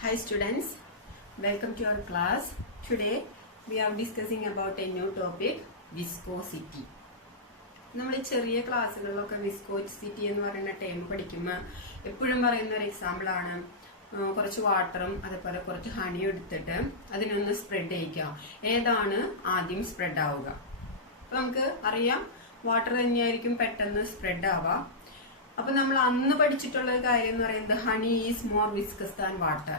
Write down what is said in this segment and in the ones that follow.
Hi students, welcome to our class. Today we are discussing about a new topic, viscosity. നമ്മൾ ചെറിയ ക്ലാസ്സുകളിലൊക്കെ viscosity എന്ന് പറയുന്ന term പഠിക്കുമ്പോൾ എപ്പോഴും പറയുന്ന ഒരു എക്സാമ്പിൾ ആണ് കുറച്ച് വാട്ടറും അതേപോലെ കുറച്ച് ഹണിയും എടുത്തിട്ട് അതിനൊന്ന് സ്പ്രെഡ് ചെയ്യിക്കുക. ഏതാണ് ആദ്യം സ്പ്രെഡ് ആവുക? അപ്പൊ നമുക്ക് അറിയാം വാട്ടർ തന്നെയായിരിക്കും പെട്ടെന്ന് സ്പ്രെഡ് ആവുക. അപ്പൊ നമ്മൾ അന്ന് പഠിച്ചിട്ടുള്ള കാര്യം എന്ന് പറയുന്നത് honey is more viscous than water.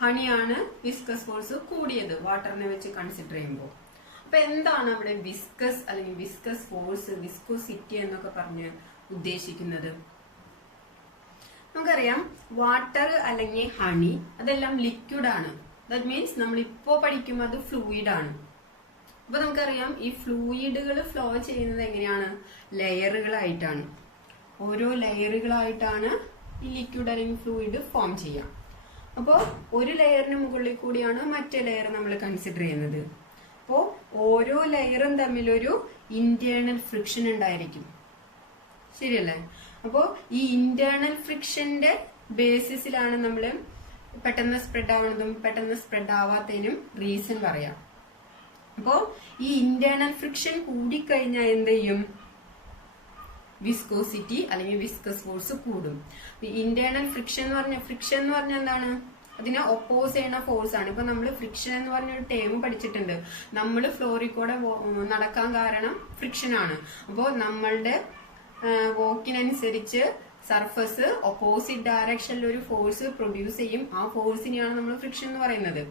ഹണിയാണ് വിസ്കസ് ഫോഴ്സ് കൂടിയത് വാട്ടറിനെ വെച്ച് കൺസിഡർ ചെയ്യുമ്പോൾ. അപ്പൊ എന്താണ് അവിടെ വിസ്കസ് അല്ലെങ്കിൽ വിസ്കസ് ഫോഴ്സ്, വിസ്കോസിറ്റി എന്നൊക്കെ പറഞ്ഞ് ഉദ്ദേശിക്കുന്നത്? നമുക്കറിയാം വാട്ടർ അല്ലെങ്കിൽ ഹണി അതെല്ലാം ലിക്വിഡ് ആണ്. ദാറ്റ് മീൻസ് നമ്മൾ ഇപ്പോ പഠിക്കുമ്പോൾ അത് ഫ്ലൂയിഡ് ആണ്. അപ്പൊ നമുക്കറിയാം ഈ ഫ്ലൂയിഡുകൾ ഫ്ലോ ചെയ്യുന്നത് എങ്ങനെയാണ്? ലെയറുകളായിട്ടാണ്. ഓരോ ലെയറുകളായിട്ടാണ് ഈ ലിക്വിഡ് അല്ലെങ്കിൽ ഫ്ലൂയിഡ് ഫോം ചെയ്യുക. അപ്പോൾ ഒരു ലെയറിന് മുകളിൽ കൂടിയാണ് മറ്റേ ലെയർ നമ്മൾ കൺസിഡർ ചെയ്യുന്നത്. അപ്പോൾ ഓരോ ലെയറും തമ്മിലൊരു ഇന്റേണൽ ഫ്രിക്ഷൻ ഉണ്ടായിരിക്കും, ശരിയല്ലേ? അപ്പോൾ ഈ ഇന്റേണൽ ഫ്രിക്ഷന്റെ ബേസിസിലാണ് നമ്മൾ പെട്ടെന്ന് സ്പ്രെഡ് ആവുന്നതും പെട്ടെന്ന് സ്പ്രെഡ് ആവാത്തതിനും റീസൺ പറയാം. അപ്പോൾ ഈ ഇന്റേണൽ ഫ്രിക്ഷൻ കൂടിക്കഴിഞ്ഞാൽ എന്ത് ചെയ്യും? വിസ്കോസിറ്റി അല്ലെങ്കിൽ വിസ്കസ് ഫോഴ്സ് കൂടും. ഇന്റേണൽ ഫ്രിക്ഷൻ എന്ന് പറഞ്ഞാൽ എന്താണ്? അതിനെ ഒപ്പോസ് ചെയ്യുന്ന ഫോഴ്സ് ആണ്. ഇപ്പൊ നമ്മൾ ഫ്രിക്ഷൻ എന്ന് പറഞ്ഞൊരു ടേം പഠിച്ചിട്ടുണ്ട്. നമ്മൾ ഫ്ലോറിൽ കൂടെ നടക്കാൻ കാരണം ഫ്രിക്ഷൻ ആണ്. അപ്പോൾ നമ്മളുടെ വോക്കിനനുസരിച്ച് സർഫസ് ഓപ്പോസിറ്റ് ഡയറക്ഷനിൽ ഒരു ഫോഴ്സ് പ്രൊഡ്യൂസ് ചെയ്യും. ആ ഫോഴ്സിനെയാണ് നമ്മൾ ഫ്രിക്ഷൻ എന്ന് പറയുന്നത്.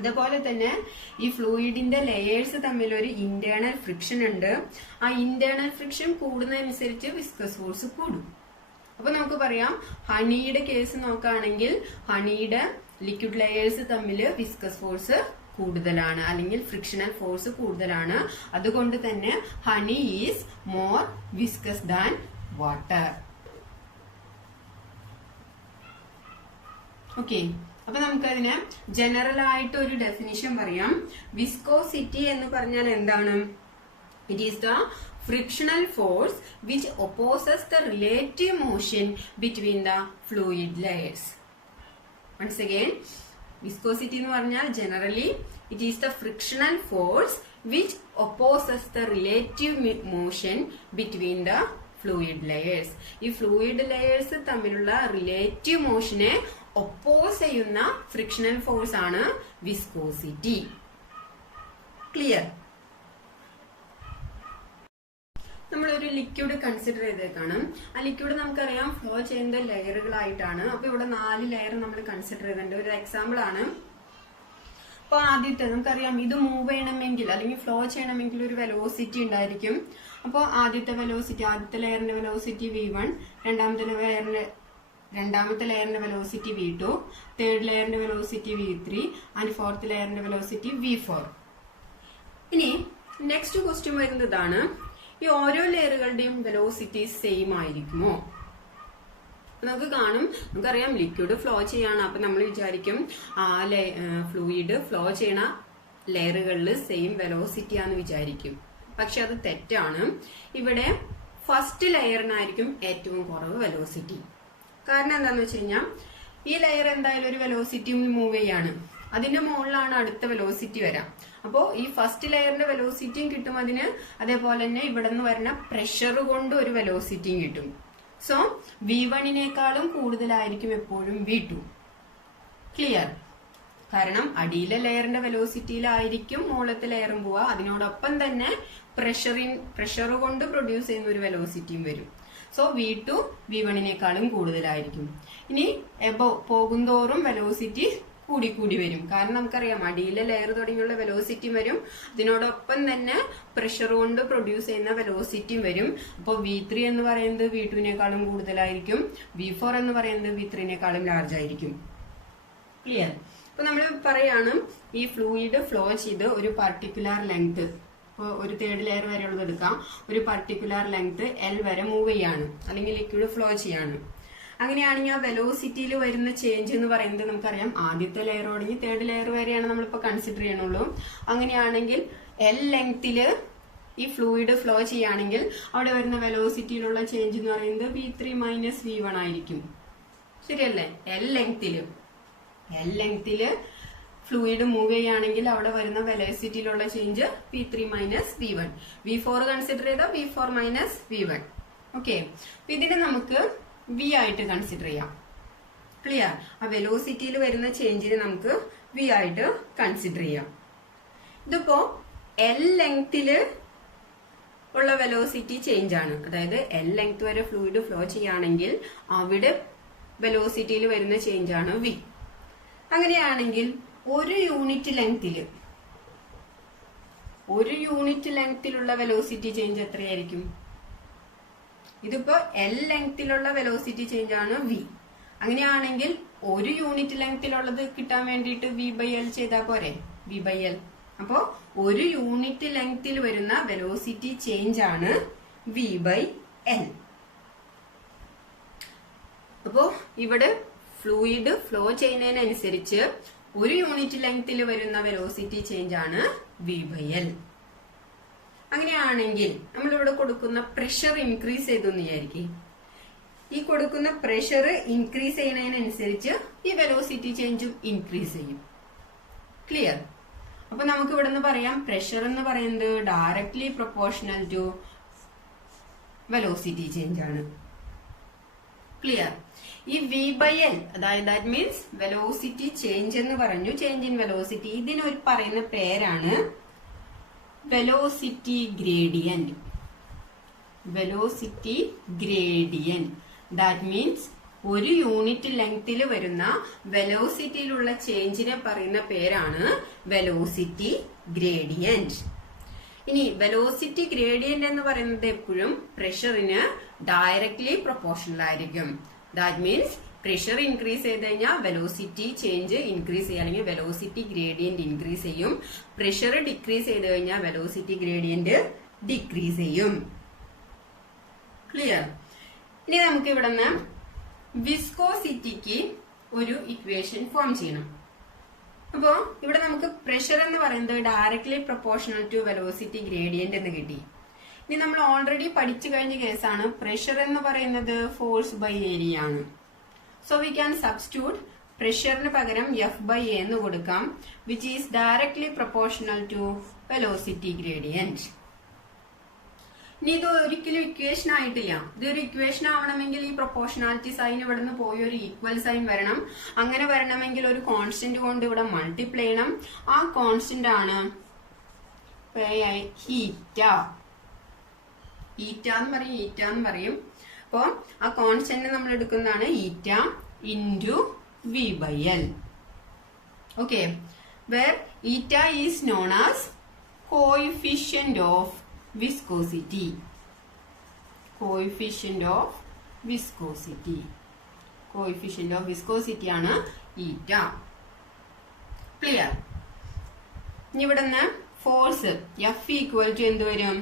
അതേപോലെ തന്നെ ഈ ഫ്ലൂയിഡിന്റെ ലെയേഴ്സ് തമ്മിൽ ഒരു ഇന്റേണൽ ഫ്രിക്ഷൻ ഉണ്ട്. ആ ഇന്റേണൽ ഫ്രിക്ഷൻ കൂടുന്നതനുസരിച്ച് വിസ്കസ് ഫോഴ്സ് കൂടും. അപ്പൊ നമുക്ക് പറയാം ഹണിയുടെ കേസ് നോക്കുകയാണെങ്കിൽ ഹണിയുടെ ലിക്വിഡ് ലെയേഴ്സ് തമ്മിൽ വിസ്കസ് ഫോഴ്സ് കൂടുതലാണ് അല്ലെങ്കിൽ ഫ്രിക്ഷണൽ ഫോഴ്സ് കൂടുതലാണ്. അതുകൊണ്ട് തന്നെ honey is more viscous than water. Okay, അപ്പൊ നമുക്കതിന് ജനറൽ ആയിട്ട് ഒരു ഡെഫിനിഷൻ പറയാം. വിസ്കോസിറ്റി എന്ന് പറഞ്ഞാൽ എന്താണ്? It is the frictional force which opposes the relative motion between the fluid layers. Once again, viscosity എന്ന് പറഞ്ഞാൽ generally it is the frictional force which opposes the relative motion between the fluid layers. ഈ fluid layers തമ്മിലുള്ള relative motionനെ oppose ചെയ്യുന്ന frictional force ആണ് viscosity. Clear? നമ്മളൊരു liquid consider ചെയ്തേക്കാണ്. ആ liquid നമുക്കറിയാം flow ചെയ്യുന്ന ലെയറുകളായിട്ടാണ്. അപ്പൊ ഇവിടെ 4 ലെയർ നമ്മൾ കൺസിഡർ ചെയ്തിട്ടുണ്ട്. ഒരു എക്സാമ്പിൾ ആണ്. അപ്പൊ ആദ്യത്തെ നമുക്കറിയാം ഇത് മൂവ് ചെയ്യണമെങ്കിൽ അല്ലെങ്കിൽ ഫ്ലോ ചെയ്യണമെങ്കിൽ ഒരു വെലോസിറ്റി ഉണ്ടായിരിക്കും. അപ്പോൾ ആദ്യത്തെ ലെയറിന്റെ വെലോസിറ്റി v1, രണ്ടാമത്തെ ലെയറിന്റെ വെലോസിറ്റി v2, തേർഡ് ലെയറിന്റെ വെലോസിറ്റി v3 ആൻഡ് ഫോർത്ത് ലെയറിന്റെ വെലോസിറ്റി v4. ഇനി നെക്സ്റ്റ് ക്വസ്റ്റ്യൻ വരുന്നത് ഇതാണ്: ഈ ഓരോ ലെയറുകളുടെയും വെലോസിറ്റി സെയിം ആയിരിക്കുമോ? നമുക്കറിയാം ലിക്വിഡ് ഫ്ലോ ചെയ്യാണ്. അപ്പൊ നമ്മൾ വിചാരിക്കും ആ ഫ്ലൂയിഡ് ഫ്ലോ ചെയ്യണ ലെയറുകളിൽ സെയിം വെലോസിറ്റി ആണെന്ന് വിചാരിക്കും. പക്ഷെ അത് തെറ്റാണ്. ഇവിടെ ഫസ്റ്റ് ലെയറിനായിരിക്കും ഏറ്റവും കുറവ് വെലോസിറ്റി. കാരണം എന്താന്ന് വെച്ച് കഴിഞ്ഞാൽ ഈ ലെയർ എന്തായാലും ഒരു വെലോസിറ്റി മൂവ് ചെയ്യാണ്. അതിന്റെ മുകളിലാണ് അടുത്ത വെലോസിറ്റി വരാം. അപ്പോ ഈ ഫസ്റ്റ് ലെയറിന്റെ വെലോസിറ്റിയും കിട്ടും അതിന്. അതേപോലെ തന്നെ ഇവിടെ നിന്ന് വരുന്ന പ്രഷർ കൊണ്ട് ഒരു വെലോസിറ്റിയും കിട്ടും. സോ v1നേക്കാളും കൂടുതലായിരിക്കും എപ്പോഴും v2. ക്ലിയർ? കാരണം അടിയിലെ ലെയറിന്റെ വെലോസിറ്റിയിലായിരിക്കും മുകളിലത്തെ ലെയറും പോവുക. അതിനോടൊപ്പം തന്നെ പ്രഷർ കൊണ്ട് പ്രൊഡ്യൂസ് ചെയ്യുന്ന ഒരു വെലോസിറ്റിയും വരും. സോ v2 v1നേക്കാളും കൂടുതലായിരിക്കും. ഇനി എബോ പോകുന്തോറും വെലോസിറ്റി കൂടി വരും. കാരണം നമുക്കറിയാം അടിയിലെ ലെയർ തുടങ്ങിയുള്ള വെലോസിറ്റി വരും. അതിനോടൊപ്പം തന്നെ പ്രഷർ കൊണ്ട് പ്രൊഡ്യൂസ് ചെയ്യുന്ന വെലോസിറ്റിയും വരും. അപ്പോൾ v3 എന്ന് പറയുന്നത് v2നേക്കാളും കൂടുതലായിരിക്കും. v4 എന്ന് പറയുന്നത് v3നേക്കാളും ലാർജ് ആയിരിക്കും. ക്ലിയർ? അപ്പൊ നമ്മൾ പറയാണ് ഈ ഫ്ലൂയിഡ് ഫ്ലോ ചെയ്ത് ഒരു പർട്ടിക്കുലർ ലെങ്ത്, ഇപ്പോൾ ഒരു തേർഡ് ലെയർ വരെ ഉള്ളത് എടുക്കാം, ഒരു പർട്ടിക്കുലർ ലെങ്ത് L വരെ മൂവ് ചെയ്യാണ് അല്ലെങ്കിൽ ലിക്വിഡ് ഫ്ലോ ചെയ്യാണ്. അങ്ങനെയാണെങ്കിൽ ആ വെലോസിറ്റിയിൽ വരുന്ന ചേഞ്ച് എന്ന് പറയുന്നത് നമുക്കറിയാം ആദ്യത്തെ ലെയർ തുടങ്ങി തേർഡ് ലെയർ വരെയാണ് നമ്മളിപ്പോൾ കൺസിഡർ ചെയ്യണുള്ളൂ. അങ്ങനെയാണെങ്കിൽ L ലെങ്തില് ഈ ഫ്ലൂയിഡ് ഫ്ലോ ചെയ്യുകയാണെങ്കിൽ അവിടെ വരുന്ന വെലോസിറ്റിയിലുള്ള ചേഞ്ച് എന്ന് പറയുന്നത് v3 - v1 ആയിരിക്കും. ശരിയല്ലേ? L ലെങ്തില് L ലെങ്തില് ഫ്ലൂയിഡ് മൂവ് ചെയ്യുകയാണെങ്കിൽ അവിടെ വരുന്ന വെലോസിറ്റിയിലുള്ള change v3 minus v1. v4 consider ചെയ്താൽ v4 മൈനസ് v1. ഓക്കെ, അപ്പൊ ഇതിനെ നമുക്ക് v ആയിട്ട് കൺസിഡർ ചെയ്യാം. ക്ലിയർ? ആ വെലോസിറ്റിയിൽ വരുന്ന ചേഞ്ചിനെ നമുക്ക് v ആയിട്ട് കൺസിഡർ ചെയ്യാം. ഇതിപ്പോ L ലെങ്തില് ഉള്ള വെലോസിറ്റി ചേഞ്ച് ആണ്. അതായത് L ലെങ്ത് വരെ ഫ്ലൂയിഡ് ഫ്ലോ ചെയ്യുകയാണെങ്കിൽ അവിടെ വെലോസിറ്റിയിൽ വരുന്ന ചേഞ്ച് ആണ് v. അങ്ങനെയാണെങ്കിൽ ഒരു യൂണിറ്റ് ലെങ്തിലുള്ള വെലോസിറ്റി ചേഞ്ച് എത്രയായിരിക്കും? ഇതിപ്പോ L ലെങ്തിലുള്ള വെലോസിറ്റി ചേഞ്ച് ആണ് v. അങ്ങനെയാണെങ്കിൽ ഒരു യൂണിറ്റ് ലെങ്തിലുള്ളത് കിട്ടാൻ വേണ്ടിയിട്ട് v/L ചെയ്താൽ പോരെ? v/L. അപ്പോ ഒരു യൂണിറ്റ് ലെങ്തിൽ വരുന്ന വെലോസിറ്റി ചേഞ്ച് ആണ് v/L. അപ്പോ ഇവിടെ ഫ്ലൂയിഡ് ഫ്ലോ ചെയ്യുന്നതിനനുസരിച്ച് ഒരു യൂണിറ്റ് ലെങ്തിൽ വരുന്ന വെലോസിറ്റി ചേഞ്ച് ആണ് v/L. അങ്ങനെയാണെങ്കിൽ നമ്മളിവിടെ കൊടുക്കുന്ന പ്രഷർ ഇൻക്രീസ് ചെയ്തെന്ന് വിചാരിക്കും. ഈ കൊടുക്കുന്ന പ്രഷർ ഇൻക്രീസ് ചെയ്യുന്നതിനനുസരിച്ച് ഈ വെലോസിറ്റി ചേഞ്ചും ഇൻക്രീസ് ചെയ്യും. ക്ലിയർ? അപ്പൊ നമുക്ക് ഇവിടെ നിന്ന് പറയാം പ്രഷർ എന്ന് പറയുന്നത് directly proportional to velocity change ആണ്. ക്ലിയർ? ഈ v/L അതായത് ദാറ്റ് മീൻസ് വെലോസിറ്റി ചേഞ്ച് എന്ന് പറഞ്ഞു, ചേഞ്ച് ഇൻ വെലോസിറ്റി. ഇതിനൊരു പറയുന്ന പേരാണ് velocity gradient. Velocity gradient that means ഒരു യൂണിറ്റ് ലെങ്തിൽ വരുന്ന വെലോസിറ്റിയിലുള്ള ചേഞ്ചിനെ പറയുന്ന പേരാണ് വെലോസിറ്റി ഗ്രേഡിയന്റ്. ഇനി വെലോസിറ്റി ഗ്രേഡിയന്റ് എന്ന് പറയുന്നത് എപ്പോഴും പ്രഷറിന് ഡയറക്ട്ലി പ്രൊപ്പോർഷണൽ ആയിരിക്കും. ദാറ്റ് മീൻസ് പ്രഷർ ഇൻക്രീസ് ചെയ്ത് കഴിഞ്ഞാൽ വെലോസിറ്റി ചേഞ്ച് ഇൻക്രീസ് ചെയ്യും, അല്ലെങ്കിൽ വെലോസിറ്റി ഗ്രേഡിയന്റ് ഇൻക്രീസ് ചെയ്യും. പ്രഷർ ഡിക്രീസ് ചെയ്ത് കഴിഞ്ഞാൽ വെലോസിറ്റി ഗ്രേഡിയന്റ് ഡിക്രീസ് ചെയ്യും. ക്ലിയർ? ഇനി നമുക്ക് ഇവിടെ നിന്ന് വിസ്കോസിറ്റിക്ക് ഒരു ഇക്വേഷൻ ഫോം ചെയ്യണം. അപ്പോ ഇവിടെ നമുക്ക് പ്രഷർ എന്ന് പറയുന്നത് directly proportional to velocity gradient എന്ന് കിട്ടി. ഇനി നമ്മൾ ഓൾറെഡി പഠിച്ചു കഴിഞ്ഞ കേസാണ്. പ്രഷർ എന്ന് പറയുന്നത് ഫോഴ്സ് ബൈ ഏരിയ ആണ്. സോ വി ക്യാൻ സബ്സ്റ്റിറ്റ്യൂട്ട് പ്രഷറിന് പകരം F/A എന്ന് കൊടുക്കാം, which is directly proportional to velocity gradient. ഇനി ഇത് ഒരിക്കലും ഇക്വേഷൻ ആയിട്ടില്ല. ഇതൊരു ഇക്വേഷൻ ആവണമെങ്കിൽ ഈ പ്രൊപ്പോർഷണാലിറ്റി സൈൻ ഇവിടെ നിന്ന് പോയി ഒരു ഈക്വൽ സൈൻ വരണം. അങ്ങനെ വരണമെങ്കിൽ ഒരു കോൺസ്റ്റന്റ് കൊണ്ട് ഇവിടെ മൾട്ടിപ്ലൈ ചെയ്യണം. ആ കോൺസ്റ്റന്റ് ആണ് ഹീറ്റ. ഈറ്റ എന്ന് പറയും. അപ്പോ ആ കോൺസ്റ്റന്റ് നമ്മൾ എടുക്കുന്നതാണ് ഈറ്റ ഇൻറ്റു v/L. ഓക്കെ, വേർ ഈറ്റ is known as coefficient of viscosity. Coefficient of viscosity ആണ് ഈറ്റ. ക്ലിയർ? ഇനി ഇവിടെ നിന്ന് ഫോഴ്സ് F ഈക്വൽ ടു എന്ത് വരും?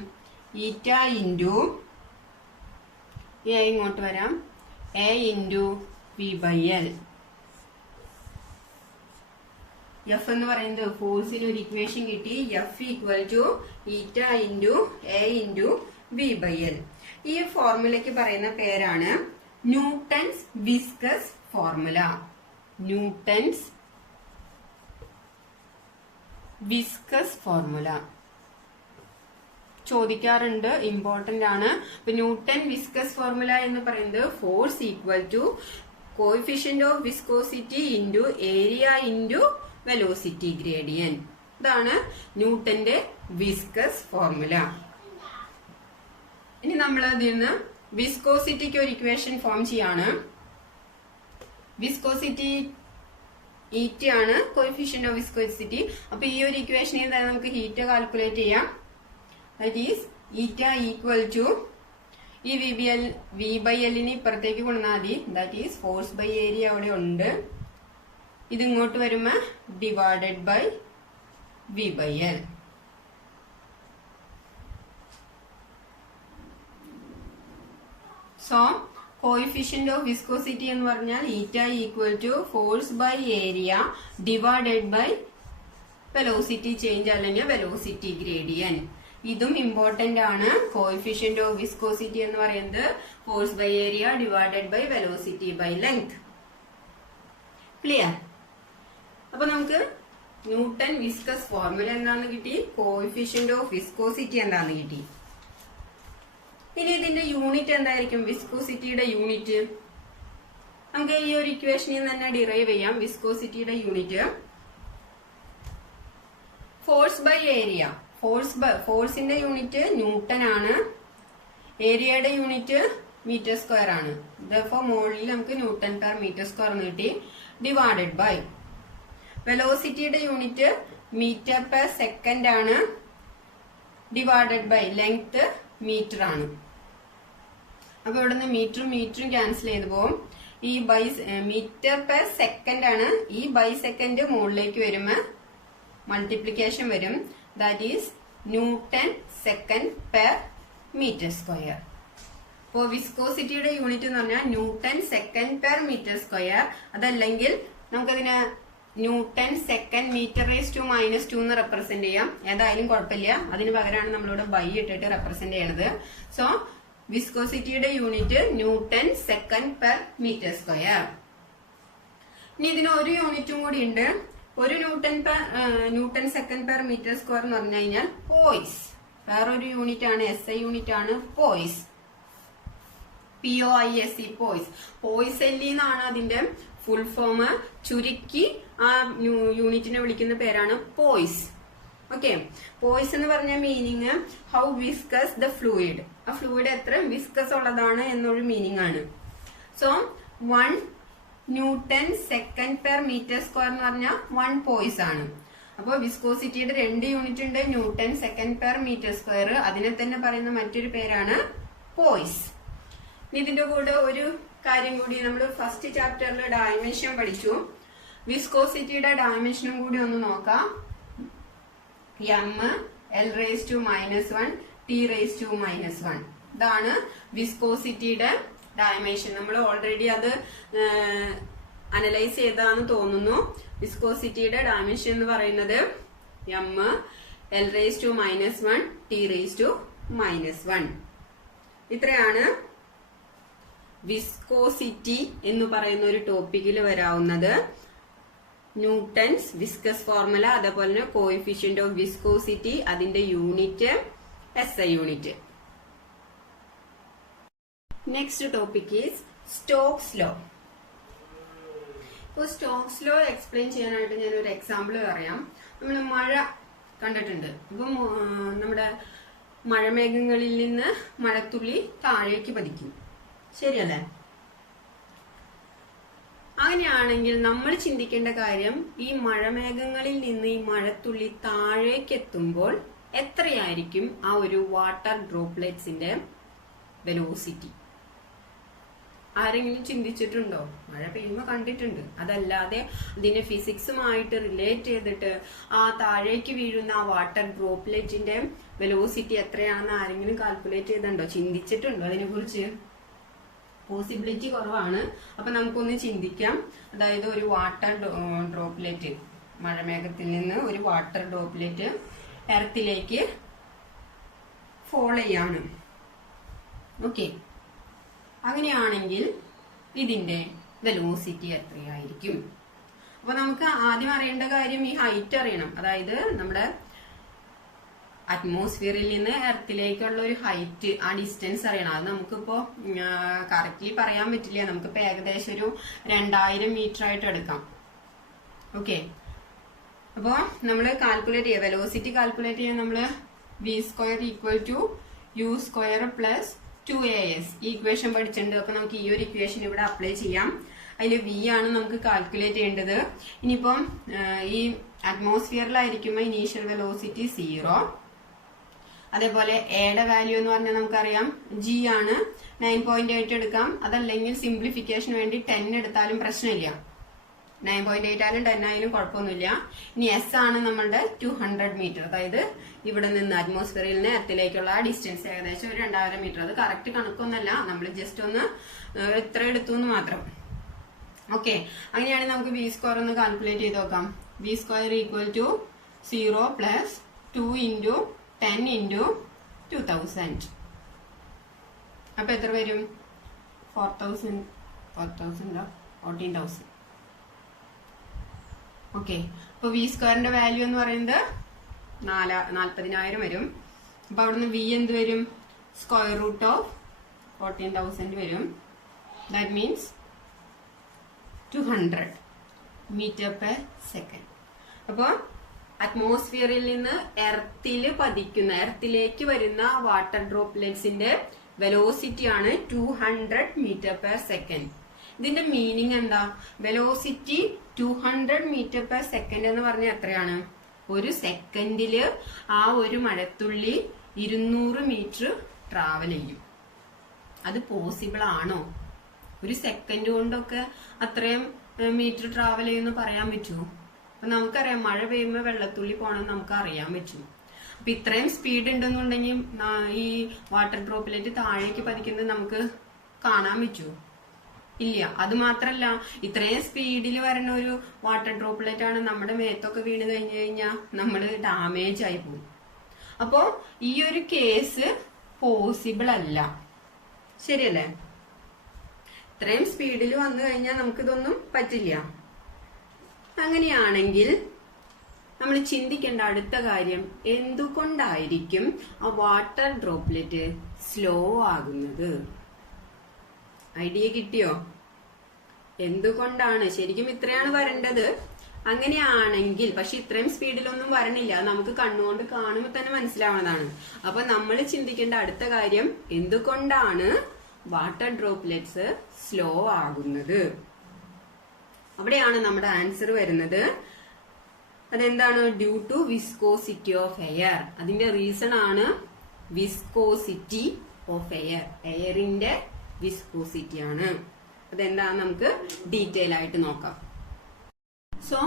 ഈറ്റ ഇൻറ്റു ഇങ്ങോട്ട് വരാം A ഇൻറ്റു v/L. F എന്ന് പറയുന്നത് ഫോഴ്സിന് ഒരു ഇക്വേഷൻ കിട്ടി. F equal to eta into A into v/L. ഈ ഫോർമുലയ്ക്ക് പറയുന്ന പേരാണ് Newton's viscous formula. Newton's viscous formula ചോദിക്കാറുണ്ട്, ഇമ്പോർട്ടന്റ് ആണ്. അപ്പൊ ന്യൂട്ടൺ വിസ്കസ് ഫോർമുല എന്ന് പറയുന്നത് force equal to coefficient of viscosity into area into velocity gradient. ഇതാണ് ന്യൂട്ടന്റെ വിസ്കസ് ഫോർമുല. ഇനി നമ്മൾ ഇതിൽ നിന്ന് വിസ്കോസിറ്റിക്ക് ഒരു ഇക്വേഷൻ ഫോം ചെയ്യാണ്. വിസ്കോസിറ്റി ഈറ്റ ആണ് കോഎഫിഷ്യന്റ് ഓഫ് വിസ്കോസിറ്റി. അപ്പൊ ഈ ഒരു ഇക്വേഷനിൽ തന്നെ നമുക്ക് ഹീറ്റ് കാൽക്കുലേറ്റ് ചെയ്യാം. That is eta equal to ഈ v/L ഇപ്പുറത്തേക്ക് കൊണ്ടുവന്നാൽ മതി. That is force by area അവിടെ ഉണ്ട്. ഇത് ഇങ്ങോട്ട് വരുമ്പോ divided by v/L. So coefficient of viscosity എന്ന് പറഞ്ഞാൽ eta equal to force by area divided by velocity change അല്ലെങ്കിൽ വെലോസിറ്റി ഗ്രേഡിയന്റ്. ഇതും ഇമ്പോർട്ടന്റ് ആണ്. കോഎഫിഷ്യന്റ് ഓഫ് വിസ്കോസിറ്റി എന്ന് പറയുന്നത് force by area divided by velocity by length. Clear? അപ്പൊ നമുക്ക് newton viscous formula എന്താന്ന് കിട്ടി, കോഎഫിഷ്യന്റ് ഓഫ് വിസ്കോസിറ്റി എന്താന്ന് കിട്ടി. ഇനി ഇതിന്റെ യൂണിറ്റ് എന്തായിരിക്കും, വിസ്കോസിറ്റിയുടെ യൂണിറ്റ് നമുക്ക് ഈ ഒരു ഇക്വേഷനിൽ നിന്ന് തന്നെ ഡിറൈവ് ചെയ്യാം. വിസ്കോസിറ്റിയുടെ യൂണിറ്റ് ഫോഴ്സ് ബൈ ഏരിയ. ഫോഴ്സിന്റെ യൂണിറ്റ് ന്യൂട്ടൺ ആണ്, ഏരിയയുടെ യൂണിറ്റ് മീറ്റർ സ്ക്വയർ ആണ്. ഇതപ്പോ മോളിൽ നമുക്ക് ന്യൂട്ടൺ പെർ മീറ്റർ സ്ക്വയർ എന്ന് കിട്ടി. ഡിവൈഡഡ് ബൈ വെലോസിറ്റിയുടെ യൂണിറ്റ് മീറ്റർ പെർ സെക്കൻഡ് ആണ്, ഡിവൈഡഡ് ബൈ ലെങ്ത് മീറ്റർ ആണ്. അപ്പൊ ഇവിടുന്ന് മീറ്ററും ക്യാൻസൽ ചെയ്ത് പോകും. ഈ മീറ്റർ പെർ സെക്കൻഡ് ആണ്, ഈ ബൈ സെക്കൻഡ് മുകളിലേക്ക് വരുമ്പോ മൾട്ടിപ്ലിക്കേഷൻ വരും. That is newton second per metre square. അപ്പോ വിസ്കോസിറ്റിയുടെ യൂണിറ്റ് എന്ന് പറഞ്ഞാൽ newton second per metre square. അതല്ലെങ്കിൽ നമുക്കതിനെ newton second metre raise to -2 എന്ന് റെപ്രസെന്റ് ചെയ്യാം. ഏതായാലും കുഴപ്പമില്ല, അതിന് പകരമാണ് നമ്മളിവിടെ ബൈ ഇട്ടിട്ട് റെപ്രസെന്റ് ചെയ്യണത്. സോ വിസ്കോസിറ്റിയുടെ unit newton second per metre square. ഇനി ഇതിന് ഒരു യൂണിറ്റും കൂടി ഉണ്ട്. ഒരു newton second per metre square എന്ന് പറഞ്ഞു കഴിഞ്ഞാൽ പോയിസ്. വേറൊരു യൂണിറ്റ് ആണ്, SI യൂണിറ്റ് ആണ് പോയിസ്. POISE poise. പോയിസെല്ലി എന്നാണ് അതിന്റെ ഫുൾ ഫോം. ചുരുക്കി ആ യൂണിറ്റിനെ വിളിക്കുന്ന പേരാണ് പോയിസ്. ഓക്കെ, പോയിസ് എന്ന് പറഞ്ഞ meaning how viscous the fluid. ആ ഫ്ലൂയിഡ് എത്ര വിസ്കസ് ഉള്ളതാണ് എന്നൊരു മീനിങ് ആണ്. So 1 newton second per metre square എന്ന് പറഞ്ഞാൽ 1 പോയിസ് ആണ്. അപ്പൊ വിസ്കോസിറ്റിയുടെ 2 യൂണിറ്റ് ഉണ്ട്, newton second per metre square. അതിനെ തന്നെ പറയുന്ന മറ്റൊരു പേരാണ് പോയിസ്. ഇതിന്റെ കൂടെ ഒരു കാര്യം കൂടി, നമ്മൾ ഫസ്റ്റ് ചാപ്റ്ററിൽ ഡയമെൻഷൻ പഠിച്ചു. വിസ്കോസിറ്റിയുടെ ഡയമെൻഷനും കൂടി ഒന്ന് നോക്കാം. m L⁻⁻1 T⁻⁻1. ഇതാണ് വിസ്കോസിറ്റിയുടെ ഡയമെൻഷൻ. നമ്മൾ ഓൾറെഡി അത് അനലൈസ് ചെയ്താന്ന് തോന്നുന്നു. വിസ്കോസിറ്റിയുടെ ഡയമെൻഷൻ എന്ന് പറയുന്നത് m L⁻⁻1 T⁻⁻1. ഇത്രയാണ് വിസ്കോസിറ്റി എന്ന് പറയുന്ന ഒരു ടോപ്പിക്കിൽ വരാവുന്നത്. ന്യൂട്ടൺസ് വിസ്കസ് ഫോർമുല, അതേപോലെ തന്നെ കോഎഫിഷ്യന്റ് ഓഫ് വിസ്കോസിറ്റി, അതിന്റെ unit SI unit. Next topic is Stokes law. ഇപ്പോൾ സ്റ്റോക്സ് ലോ എക്സ്പ്ലെയിൻ ചെയ്യാനായിട്ട് ഞാൻ ഒരു എക്സാമ്പിൾ പറയാം. നമ്മൾ മഴ കണ്ടിട്ടുണ്ട്. ഇപ്പം നമ്മുടെ മഴമേഘങ്ങളിൽ നിന്ന് മഴത്തുള്ളി താഴേക്ക് പതിക്കും, ശരിയല്ലേ? അങ്ങനെയാണെങ്കിൽ നമ്മൾ ചിന്തിക്കേണ്ട കാര്യം, ഈ മഴമേഘങ്ങളിൽ നിന്ന് ഈ മഴത്തുള്ളി താഴേക്ക് എത്തുമ്പോൾ എത്രയായിരിക്കും ആ ഒരു വാട്ടർ ഡ്രോപ്ലെറ്റ്സിന്റെ വെലോസിറ്റി? ആരെങ്കിലും ചിന്തിച്ചിട്ടുണ്ടോ? മഴ പെയ്യുമ്പോൾ കണ്ടിട്ടുണ്ട്. അതല്ലാതെ ഇതിന്റെ ഫിസിക്സുമായിട്ട് റിലേറ്റ് ചെയ്തിട്ട് ആ താഴേക്ക് വീഴുന്ന ആ വാട്ടർ ഡ്രോപ്ലെറ്റിന്റെ വെലോസിറ്റി എത്രയാണെന്ന് ആരെങ്കിലും കാൽക്കുലേറ്റ് ചെയ്തിട്ടുണ്ടോ? ചിന്തിച്ചിട്ടുണ്ടോ അതിനെ കുറിച്ച്? പോസിബിലിറ്റി കുറവാണ്. അപ്പൊ നമുക്കൊന്ന് ചിന്തിക്കാം. അതായത് ഒരു വാട്ടർ ഡ്രോപ്ലെറ്റ്, മഴമേഘത്തിൽ നിന്ന് ഒരു വാട്ടർ ഡ്രോപ്ലെറ്റ് എർത്തിലേക്ക് ഫോൾ ചെയ്യാണ്. ഓക്കെ, അങ്ങനെയാണെങ്കിൽ ഇതിന്റെ വെലോസിറ്റി എത്രയായിരിക്കും? അപ്പൊ നമുക്ക് ആദ്യം അറിയേണ്ട കാര്യം ഈ ഹൈറ്റ് അറിയണം. അതായത് നമ്മുടെ അറ്റ്മോസ്ഫിയറിൽ നിന്ന് എർത്തിലേക്കുള്ള ഒരു ഹൈറ്റ്, ആ ഡിസ്റ്റൻസ് അറിയണം. അത് നമുക്കിപ്പോ കറക്റ്റ്ലി പറയാൻ പറ്റില്ല. നമുക്കിപ്പോ ഏകദേശം ഒരു 2000 മീറ്റർ ആയിട്ട് എടുക്കാം. ഓക്കെ, അപ്പോ നമ്മൾ കാൽക്കുലേറ്റ് ചെയ്യുക, വെലോസിറ്റി കാൽക്കുലേറ്റ് ചെയ്യാൻ നമ്മൾ v² = u² + 2as ഈ ഇക്വേഷൻ പഠിച്ചിട്ടുണ്ട്. അപ്പൊ നമുക്ക് ഈ ഒരു ഇക്വേഷൻ ഇവിടെ അപ്ലൈ ചെയ്യാം. അതിൽ v ആണ് നമുക്ക് കാൽക്കുലേറ്റ് ചെയ്യേണ്ടത്. ഇനിയിപ്പം ഈ അറ്റ്മോസ്ഫിയറിലായിരിക്കുമ്പോൾ ഇനീഷ്യൽ വെലോസിറ്റി 0. അതേപോലെ എയുടെ വാല്യൂ എന്ന് പറഞ്ഞാൽ നമുക്കറിയാം g ആണ്. 9.8 എടുക്കാം. അതല്ലെങ്കിൽ സിംപ്ലിഫിക്കേഷന് വേണ്ടി 10 എടുത്താലും പ്രശ്നമില്ല. 9.8 ആയാലും 10 ആയാലും കുഴപ്പമൊന്നുമില്ല. ഇനി s ആണ് നമ്മളുടെ 200 മീറ്റർ. അതായത് ഇവിടെ നിന്ന് അറ്റ്മോസ്ഫിയറിൽ നിന്ന് എർത്തിലേക്കുള്ള ഡിസ്റ്റൻസ് ഏകദേശം ഒരു 2000 മീറ്റർ. അത് കറക്റ്റ് കണക്കൊന്നല്ല, നമ്മൾ ജസ്റ്റ് ഒന്ന് ഇത്ര എടുത്തു എന്ന് മാത്രം. ഓക്കെ, അങ്ങനെയാണെങ്കിൽ നമുക്ക് v² ഒന്ന് കാൽക്കുലേറ്റ് ചെയ്ത് നോക്കാം. v² = 0 + 2 × 10 × 2000. അപ്പൊ എത്ര വരും? 14,000 ഓക്കെ, അപ്പൊ വി സ്ക്വയറിന്റെ വാല്യൂ എന്ന് പറയുന്നത് 40,000 വരും. അപ്പൊ അവിടുന്ന് വി എന്ത് വരും? സ്ക്വയർ റൂട്ട് ഓഫ് 14,000 വരും. That means 200 metre per second. അപ്പോൾ അറ്റ്മോസ്ഫിയറിൽ നിന്ന് എർത്തിലേക്ക് വരുന്ന വാട്ടർ ഡ്രോപ്ലെറ്റ്സിന്റെ വെലോസിറ്റി ആണ് 200 മീറ്റർ പെർ സെക്കൻഡ്. ഇതിന്റെ മീനിങ് എന്താ? വെലോസിറ്റി 200 മീറ്റർ പെർ സെക്കൻഡ് എന്ന് പറഞ്ഞാൽ എത്രയാണ്? ഒരു സെക്കൻഡില് ആ ഒരു മഴത്തുള്ളി 200 മീറ്റർ ട്രാവൽ ചെയ്യും. അത് പോസിബിൾ ആണോ? ഒരു സെക്കൻഡ് കൊണ്ടൊക്കെ അത്രയും മീറ്റർ ട്രാവൽ ചെയ്യുമെന്ന് പറയാൻ പറ്റുമോ? അപ്പൊ നമുക്കറിയാം മഴ പെയ്യുമ്പോൾ വെള്ളത്തുള്ളി പോകണമെന്ന് നമുക്ക് അറിയാൻ പറ്റും. അപ്പൊ ഇത്രയും സ്പീഡ് ഉണ്ടെന്നുണ്ടെങ്കിൽ ഈ വാട്ടർ ഡ്രോപ്ലെറ്റ് താഴേക്ക് പതിക്കുന്നത് നമുക്ക് കാണാൻ പറ്റുമോ? ഇല്ല. അത് മാത്രല്ല, ഇത്രയും സ്പീഡിൽ വരുന്ന ഒരു വാട്ടർ ഡ്രോപ്ലെറ്റ് ആണ് നമ്മുടെ മേത്തൊക്കെ വീണ് കഴിഞ്ഞു കഴിഞ്ഞാൽ നമ്മള് ഡാമേജ് ആയി പോകും. അപ്പോ ഈ ഒരു കേസ് പോസിബിൾ അല്ല. ശരിയല്ലേ? ഇത്രയും സ്പീഡിൽ വന്നു കഴിഞ്ഞാൽ നമുക്കിതൊന്നും പറ്റില്ല. അങ്ങനെയാണെങ്കിൽ നമ്മൾ ചിന്തിക്കേണ്ട അടുത്ത കാര്യം, എന്തുകൊണ്ടായിരിക്കും ആ വാട്ടർ ഡ്രോപ്ലെറ്റ് സ്ലോ ആകുന്നത്? ഐഡിയ കിട്ടിയോ? എന്തുകൊണ്ടാണ്? ശരിക്കും ഇത്രയാണ് വരേണ്ടത്. അങ്ങനെയാണെങ്കിൽ പക്ഷെ ഇത്രയും സ്പീഡിലൊന്നും വരണില്ല. നമുക്ക് കണ്ണുകൊണ്ട് കാണുമ്പോൾ തന്നെ മനസ്സിലാവുന്നതാണ്. അപ്പൊ നമ്മൾ ചിന്തിക്കേണ്ട അടുത്ത കാര്യം, എന്തുകൊണ്ടാണ് വാട്ടർ ഡ്രോപ്ലെറ്റ്സ് സ്ലോ ആകുന്നത്? അവിടെയാണ് നമ്മുടെ ആൻസർ വരുന്നത്. അതെന്താണ്? Due to viscosity of air. അതിന്റെ റീസൺ ആണ് വിസ്കോസിറ്റി ഓഫ് എയർ. എയറിന്റെ വിസ്കോസിറ്റി ആണ്. അതെന്താന്ന് നമുക്ക് ഡീറ്റെയിൽ ആയിട്ട് നോക്കാം. സോ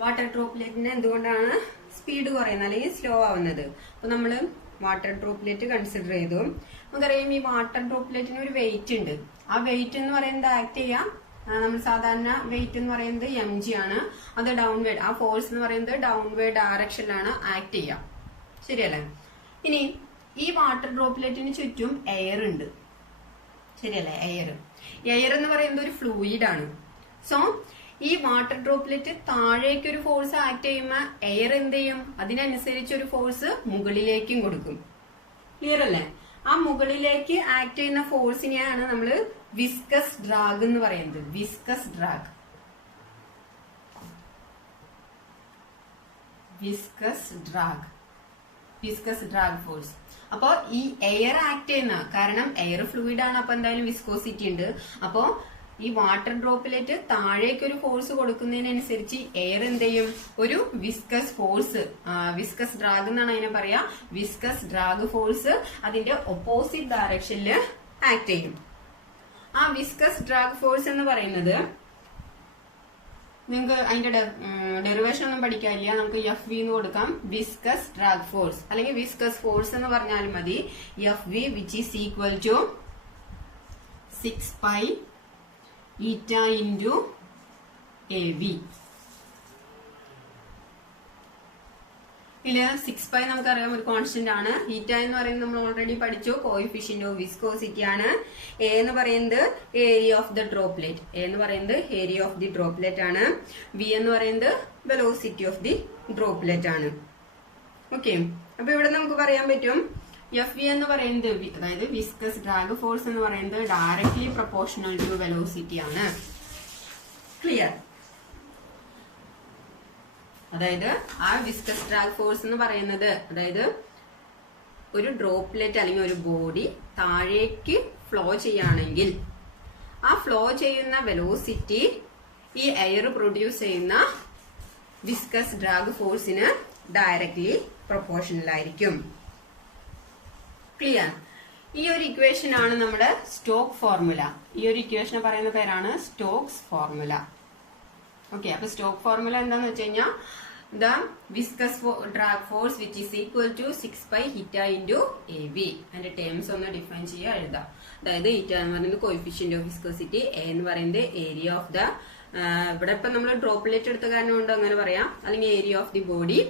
വാട്ടർ ഡ്രോപ്ലെറ്റിന് എന്തുകൊണ്ടാണ് സ്പീഡ് കുറയുന്നത് അല്ലെങ്കിൽ സ്ലോ ആവുന്നത്? അപ്പൊ നമ്മള് വാട്ടർ ഡ്രോപ്ലെറ്റ് കൺസിഡർ ചെയ്തു. നമുക്കറിയാം ഈ വാട്ടർ ഡ്രോപ്ലെറ്റിന് ഒരു വെയിറ്റ് ഉണ്ട്. ആ വെയിറ്റ് എന്ന് പറയുന്നത് ആക്ട് ചെയ്യാം, നമ്മൾ സാധാരണ വെയിറ്റ് എന്ന് പറയുന്നത് mg ആണ്. അത് ഡൗൺവേർഡ്, ആ ഫോഴ്സ് എന്ന് പറയുന്നത് ഡൗൺവേർഡ് ഡയറക്ഷനിലാണ് ആക്ട് ചെയ്യാം. ശരിയല്ലേ? ഇനി ഈ വാട്ടർ ഡ്രോപ്ലെറ്റിന് ചുറ്റും എയർ ഉണ്ട്. ശരിയല്ലേ? എയർ എന്ന് പറയുന്നത് ഒരു ഫ്ലൂയിഡ് ആണ്. സോ ഈ വാട്ടർ ഡ്രോപ്ലെറ്റ് താഴേക്ക് ഒരു ഫോഴ്സ് ആക്ട് ചെയ്യുമ്പോൾ എയർ എന്ത് ചെയ്യും? അതിനനുസരിച്ച് ഒരു ഫോഴ്സ് മുകളിലേക്കും കൊടുക്കും. ക്ലിയർ അല്ലേ? ആ മുകളിലേക്ക് ആക്ട് ചെയ്യുന്ന ഫോഴ്സിനെയാണ് നമ്മൾ വിസ്കസ് ഡ്രാഗ് എന്ന് പറയുന്നത്. Viscous drag force. അപ്പോ ഈ എയർ ആക്ട് ചെയ്യുന്ന, കാരണം എയർ ഫ്ലൂയിഡ് ആണ്, അപ്പൊ എന്തായാലും വിസ്കോസിറ്റി ഉണ്ട്. അപ്പോ ഈ വാട്ടർ ഡ്രോപ്ലെറ്റ് താഴേക്ക് ഒരു ഫോഴ്സ് കൊടുക്കുന്നതിനനുസരിച്ച് എയർ എന്ത് ചെയ്യും? ഒരു വിസ്കസ് ഫോഴ്സ്, വിസ്കസ് ഡ്രാഗ് എന്നാണ് അതിനെ പറയാ. വിസ്കസ് ഡ്രാഗ് ഫോഴ്സ് അതിന്റെ ഒപ്പോസിറ്റ് ഡയറക്ഷനിൽ ആക്ട് ചെയ്യും. ആ വിസ്കസ് ഡ്രാഗ് ഫോഴ്സ് എന്ന് പറയുന്നത് നിങ്ങൾക്ക് അതിന്റെ ഡെറിവേഷൻ ഒന്നും പഠിക്കാനില്ല. നമുക്ക് എഫ് വി എന്ന് കൊടുക്കാം. വിസ്കസ് ഡ്രാഗ് ഫോഴ്സ് അല്ലെങ്കിൽ വിസ്കസ് ഫോഴ്സ് എന്ന് പറഞ്ഞാലും മതി. F V which is equal to 6 pi eta into A V. ഇതില് 6 പൈ നമുക്കറിയാം ഒരു കോൺസ്റ്റന്റ് ആണ്. ഈറ്റ എന്ന് പറയുന്നത് നമ്മൾ ഓൾറെഡി പഠിച്ചു, കോയിഫിഷ്യന്റ് ഓഫ് വിസ്കോസിറ്റി ആണ്. എ എന്ന് പറയുന്നത് ഏരിയ ഓഫ് ദ ഡ്രോപ്ലെറ്റ് ആണ്. വി എന്ന് പറയുന്നത് വെലോസിറ്റി ഓഫ് ദി ഡ്രോപ്ലെറ്റ് ആണ്. ഓക്കെ, അപ്പൊ ഇവിടെ നമുക്ക് പറയാൻ പറ്റും എഫ് വി എന്ന് പറയുന്നത്, അതായത് വിസ്കസ് ഡ്രാഗ് ഫോഴ്സ് എന്ന് പറയുന്നത് ഡയറക്ട്ലി പ്രൊപ്പോർഷണൽ ടു വെലോസിറ്റി ആണ്. ക്ലിയർ? അതായത് ആ വിസ്കസ് ഡ്രാഗ് ഫോഴ്സ് എന്ന് പറയുന്നത്, അതായത് ഒരു ഡ്രോപ്ലെറ്റ് അല്ലെങ്കിൽ ഒരു ബോഡി താഴേക്ക് ഫ്ലോ ചെയ്യുകയാണെങ്കിൽ ആ ഫ്ലോ ചെയ്യുന്ന വെലോസിറ്റി ഈ എയർ പ്രൊഡ്യൂസ് ചെയ്യുന്ന വിസ്കസ് ഡ്രാഗ് ഫോഴ്സിന് ഡയറക്ട്ലി പ്രൊപ്പോർഷണൽ ആയിരിക്കും. ക്ലിയർ? ഈ ഒരു ഇക്വേഷൻ ആണ് നമ്മുടെ സ്റ്റോക്ക് ഫോർമുല. ഈ ഒരു ഇക്വേഷനെ പറയുന്ന പേരാണ് സ്റ്റോക്സ് ഫോർമുല. ഓക്കെ, അപ്പൊ സ്റ്റോക്ക് ഫോർമുല എന്താന്ന് വെച്ച് കഴിഞ്ഞാൽ the viscous drag force which is equal to 6 pi eta into A V. അതിന്റെ ടേംസ് ഒന്ന് ഡിഫൈൻ ചെയ്യാൻ എഴുതാം. അതായത് ഈറ്റ എന്ന് പറയുന്നത് കോയിഫിഷ്യന്റ് ഓഫ് വിസ്കോസിറ്റി, എ എന്ന് പറയുന്നത് ഏരിയ ഓഫ് ദ, ഇവിടെ ഇപ്പൊ നമ്മൾ ഡ്രോപ്ലെറ്റ് എടുത്ത കാരണം കൊണ്ട് അങ്ങനെ പറയാം, അല്ലെങ്കിൽ area of the body,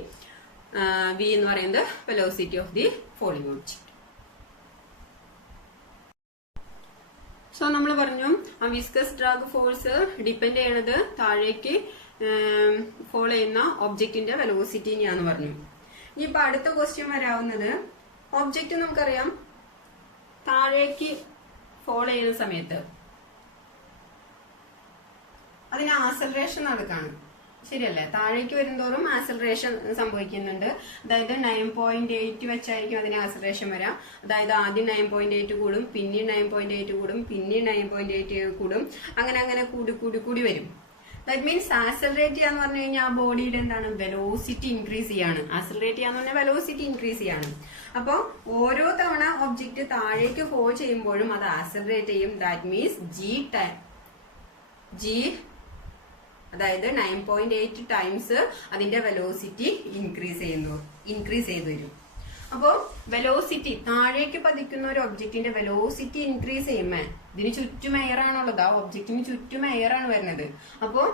V എന്ന് പറയുന്നത് velocity of the falling object. So നമ്മൾ പറഞ്ഞു ആ വിസ്കസ് ഡ്രാഗ് ഫോഴ്സ് ഡിപ്പെൻഡ് ചെയ്യണത് താഴേക്ക് ഫോളോ ചെയ്യുന്ന ഒബ്ജക്റ്റിന്റെ വെലോസിറ്റിനെയാന്ന് പറഞ്ഞു. ഇനിയിപ്പോ അടുത്ത ക്വസ്റ്റ്യൻ വരാവുന്നത്, ഒബ്ജക്റ്റ് നമുക്കറിയാം താഴേക്ക് ഫോളോ ചെയ്യുന്ന സമയത്ത് അതിന് ആക്സലറേഷൻ നടക്കാണ്, ശരിയല്ലേ? താഴേക്ക് വരുന്തോറും ആക്സലറേഷൻ സംഭവിക്കുന്നുണ്ട്. അതായത് 9.8 വെച്ചായിരിക്കും അതിന് ആക്സലറേഷൻ വരാം. അതായത് ആദ്യം 9.8 കൂടും, പിന്നീട് 9.8 കൂടും, പിന്നീട് 9.8 കൂടും, അങ്ങനെ അങ്ങനെ കൂടി കൂടി കൂടി വരും. ദാറ്റ് മീൻസ് ആക്സലറേറ്റ് ചെയ്യാന്ന് പറഞ്ഞു കഴിഞ്ഞാൽ ആ ബോഡിയുടെ എന്താണ് വെലോസിറ്റി ഇൻക്രീസ് ചെയ്യാണ്. ആക്സലറേറ്റ് ചെയ്യാന്ന് പറഞ്ഞാൽ വെലോസിറ്റി ഇൻക്രീസ് ചെയ്യാണ്. അപ്പൊ ഓരോ തവണ ഒബ്ജക്റ്റ് താഴേക്ക് ഫോ ചെയ്യുമ്പോഴും അത് ആക്സലറേറ്റ് ചെയ്യും. ദാറ്റ് മീൻസ് ജി അതായത് 9.8 ടൈംസ് അതിന്റെ വെലോസിറ്റി ഇൻക്രീസ് ചെയ്തു വരും. അപ്പോ വെലോസിറ്റി താഴേക്ക് പതിക്കുന്ന ഒരു ഒബ്ജക്റ്റിന്റെ വെലോസിറ്റി ഇൻക്രീസ് ചെയ്യുമ്പോ ഇതിന് ചുറ്റും എയർ ആണുള്ളത്, ആ ഒബ്ജക്റ്റിന് ചുറ്റും എയർ ആണ് വരുന്നത്. അപ്പോ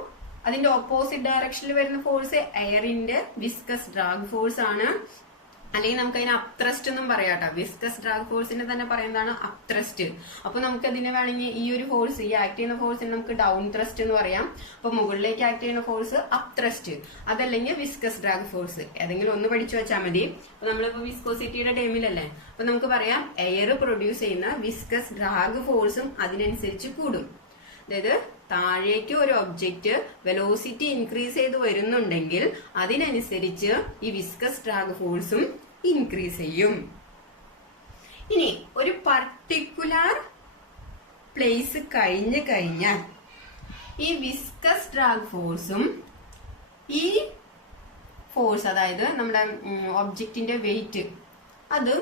അതിന്റെ ഓപ്പോസിറ്റ് ഡയറക്ഷനിൽ വരുന്ന ഫോഴ്സ് എയറിന്റെ വിസ്കസ് ഡ്രാഗ് ഫോഴ്സ് ആണ്. അല്ലെങ്കിൽ നമുക്ക് അതിന് അപ്ത്രസ്റ്റ് എന്നും പറയാട്ടോ. വിസ്കസ് ഡ്രാഗ് ഫോഴ്സിനെ തന്നെ പറയുന്നതാണ് അപ്ത്രസ്റ്റ്. അപ്പൊ നമുക്ക് അതിനെ വേണമെങ്കിൽ ഈ ഒരു ഫോഴ്സ്, ഈ ആക്ട് ചെയ്യുന്ന ഫോഴ്സിന് നമുക്ക് ഡൗൺ ത്രസ്റ്റ് എന്ന് പറയാം. അപ്പൊ മുകളിലേക്ക് ആക്ട് ചെയ്യുന്ന ഫോഴ്സ് അപ്ത്രസ്റ്റ്, അതല്ലെങ്കിൽ വിസ്കസ് ഡ്രാഗ് ഫോഴ്സ്. ഏതെങ്കിലും ഒന്ന് പഠിച്ചു വെച്ചാൽ മതി. അപ്പൊ നമ്മളിപ്പോ വിസ്കോസിറ്റിയുടെ ടൈമിലല്ലേ, അപ്പൊ നമുക്ക് പറയാം എയർ പ്രൊഡ്യൂസ് ചെയ്യുന്ന വിസ്കസ് ഡ്രാഗ് ഫോഴ്സും അതിനനുസരിച്ച് കൂടും. അതായത് താഴേക്ക് ഒരു ഒബ്ജക്റ്റ് വെലോസിറ്റി ഇൻക്രീസ് ചെയ്ത് വരുന്നുണ്ടെങ്കിൽ അതിനനുസരിച്ച് ഈ വിസ്കസ് ഡ്രാഗ് ഫോഴ്സും ഇൻക്രീസ് ചെയ്യും. ഇനി ഒരു പർട്ടിക്കുലർ പ്ലേസ് കഴിഞ്ഞു കഴിഞ്ഞാൽ ഈ വിസ്കസ് ഡ്രാഗ് ഫോഴ്സും ഈ ഫോഴ്സ്, അതായത് നമ്മുടെ ഒബ്ജക്റ്റിന്റെ വെയിറ്റ്, അത്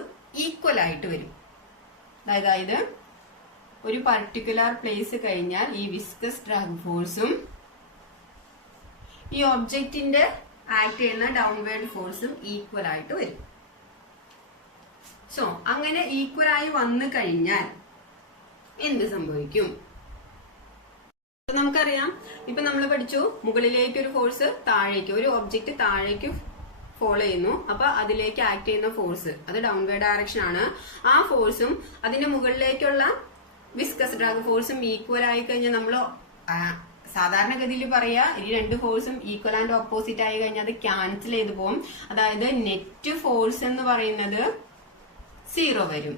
ഈക്വൽ ആയിട്ട് വരും. അതായത് ഒരു പർട്ടിക്കുലർ പ്ലേസ് കഴിഞ്ഞാൽ ഈ വിസ്കസ് ഡ്രാഗ് ഫോഴ്സും ഈ ഒബ്ജക്റ്റിന്റെ ആക്ട് ചെയ്യുന്ന ഡൗൺവേർഡ് ഫോഴ്സും ഈക്വൽ ആയിട്ട് വരും. സോ അങ്ങനെ ഈക്വൽ ആയി വന്നു കഴിഞ്ഞാൽ എന്ത് സംഭവിക്കും? നമുക്കറിയാം, ഇപ്പൊ നമ്മൾ പഠിച്ചു മുകളിലേക്ക് ഒരു ഫോഴ്സ്, താഴേക്ക് ഒരു ഒബ്ജക്റ്റ് താഴേക്ക് ഫോളോ ചെയ്യുന്നു. അപ്പൊ അതിലേക്ക് ആക്ട് ചെയ്യുന്ന ഫോഴ്സ് അത് ഡൗൺവേർഡ് ഡയറക്ഷൻ ആണ്. ആ ഫോഴ്സും അതിന്റെ മുകളിലേക്കുള്ള വിസ്കസ് ഡ്രാഗ് ഫോഴ്സും ഈക്വൽ ആയി കഴിഞ്ഞാൽ നമ്മൾ സാധാരണഗതിയിൽ പറയാ ഈ രണ്ട് ഫോഴ്സും ഈക്വൽ ആൻഡ് ഓപ്പോസിറ്റ് ആയി കഴിഞ്ഞാൽ അത് ക്യാൻസൽ ചെയ്ത് പോകും. അതായത് നെറ്റ് ഫോഴ്സ് എന്ന് പറയുന്നത് 0 വരും,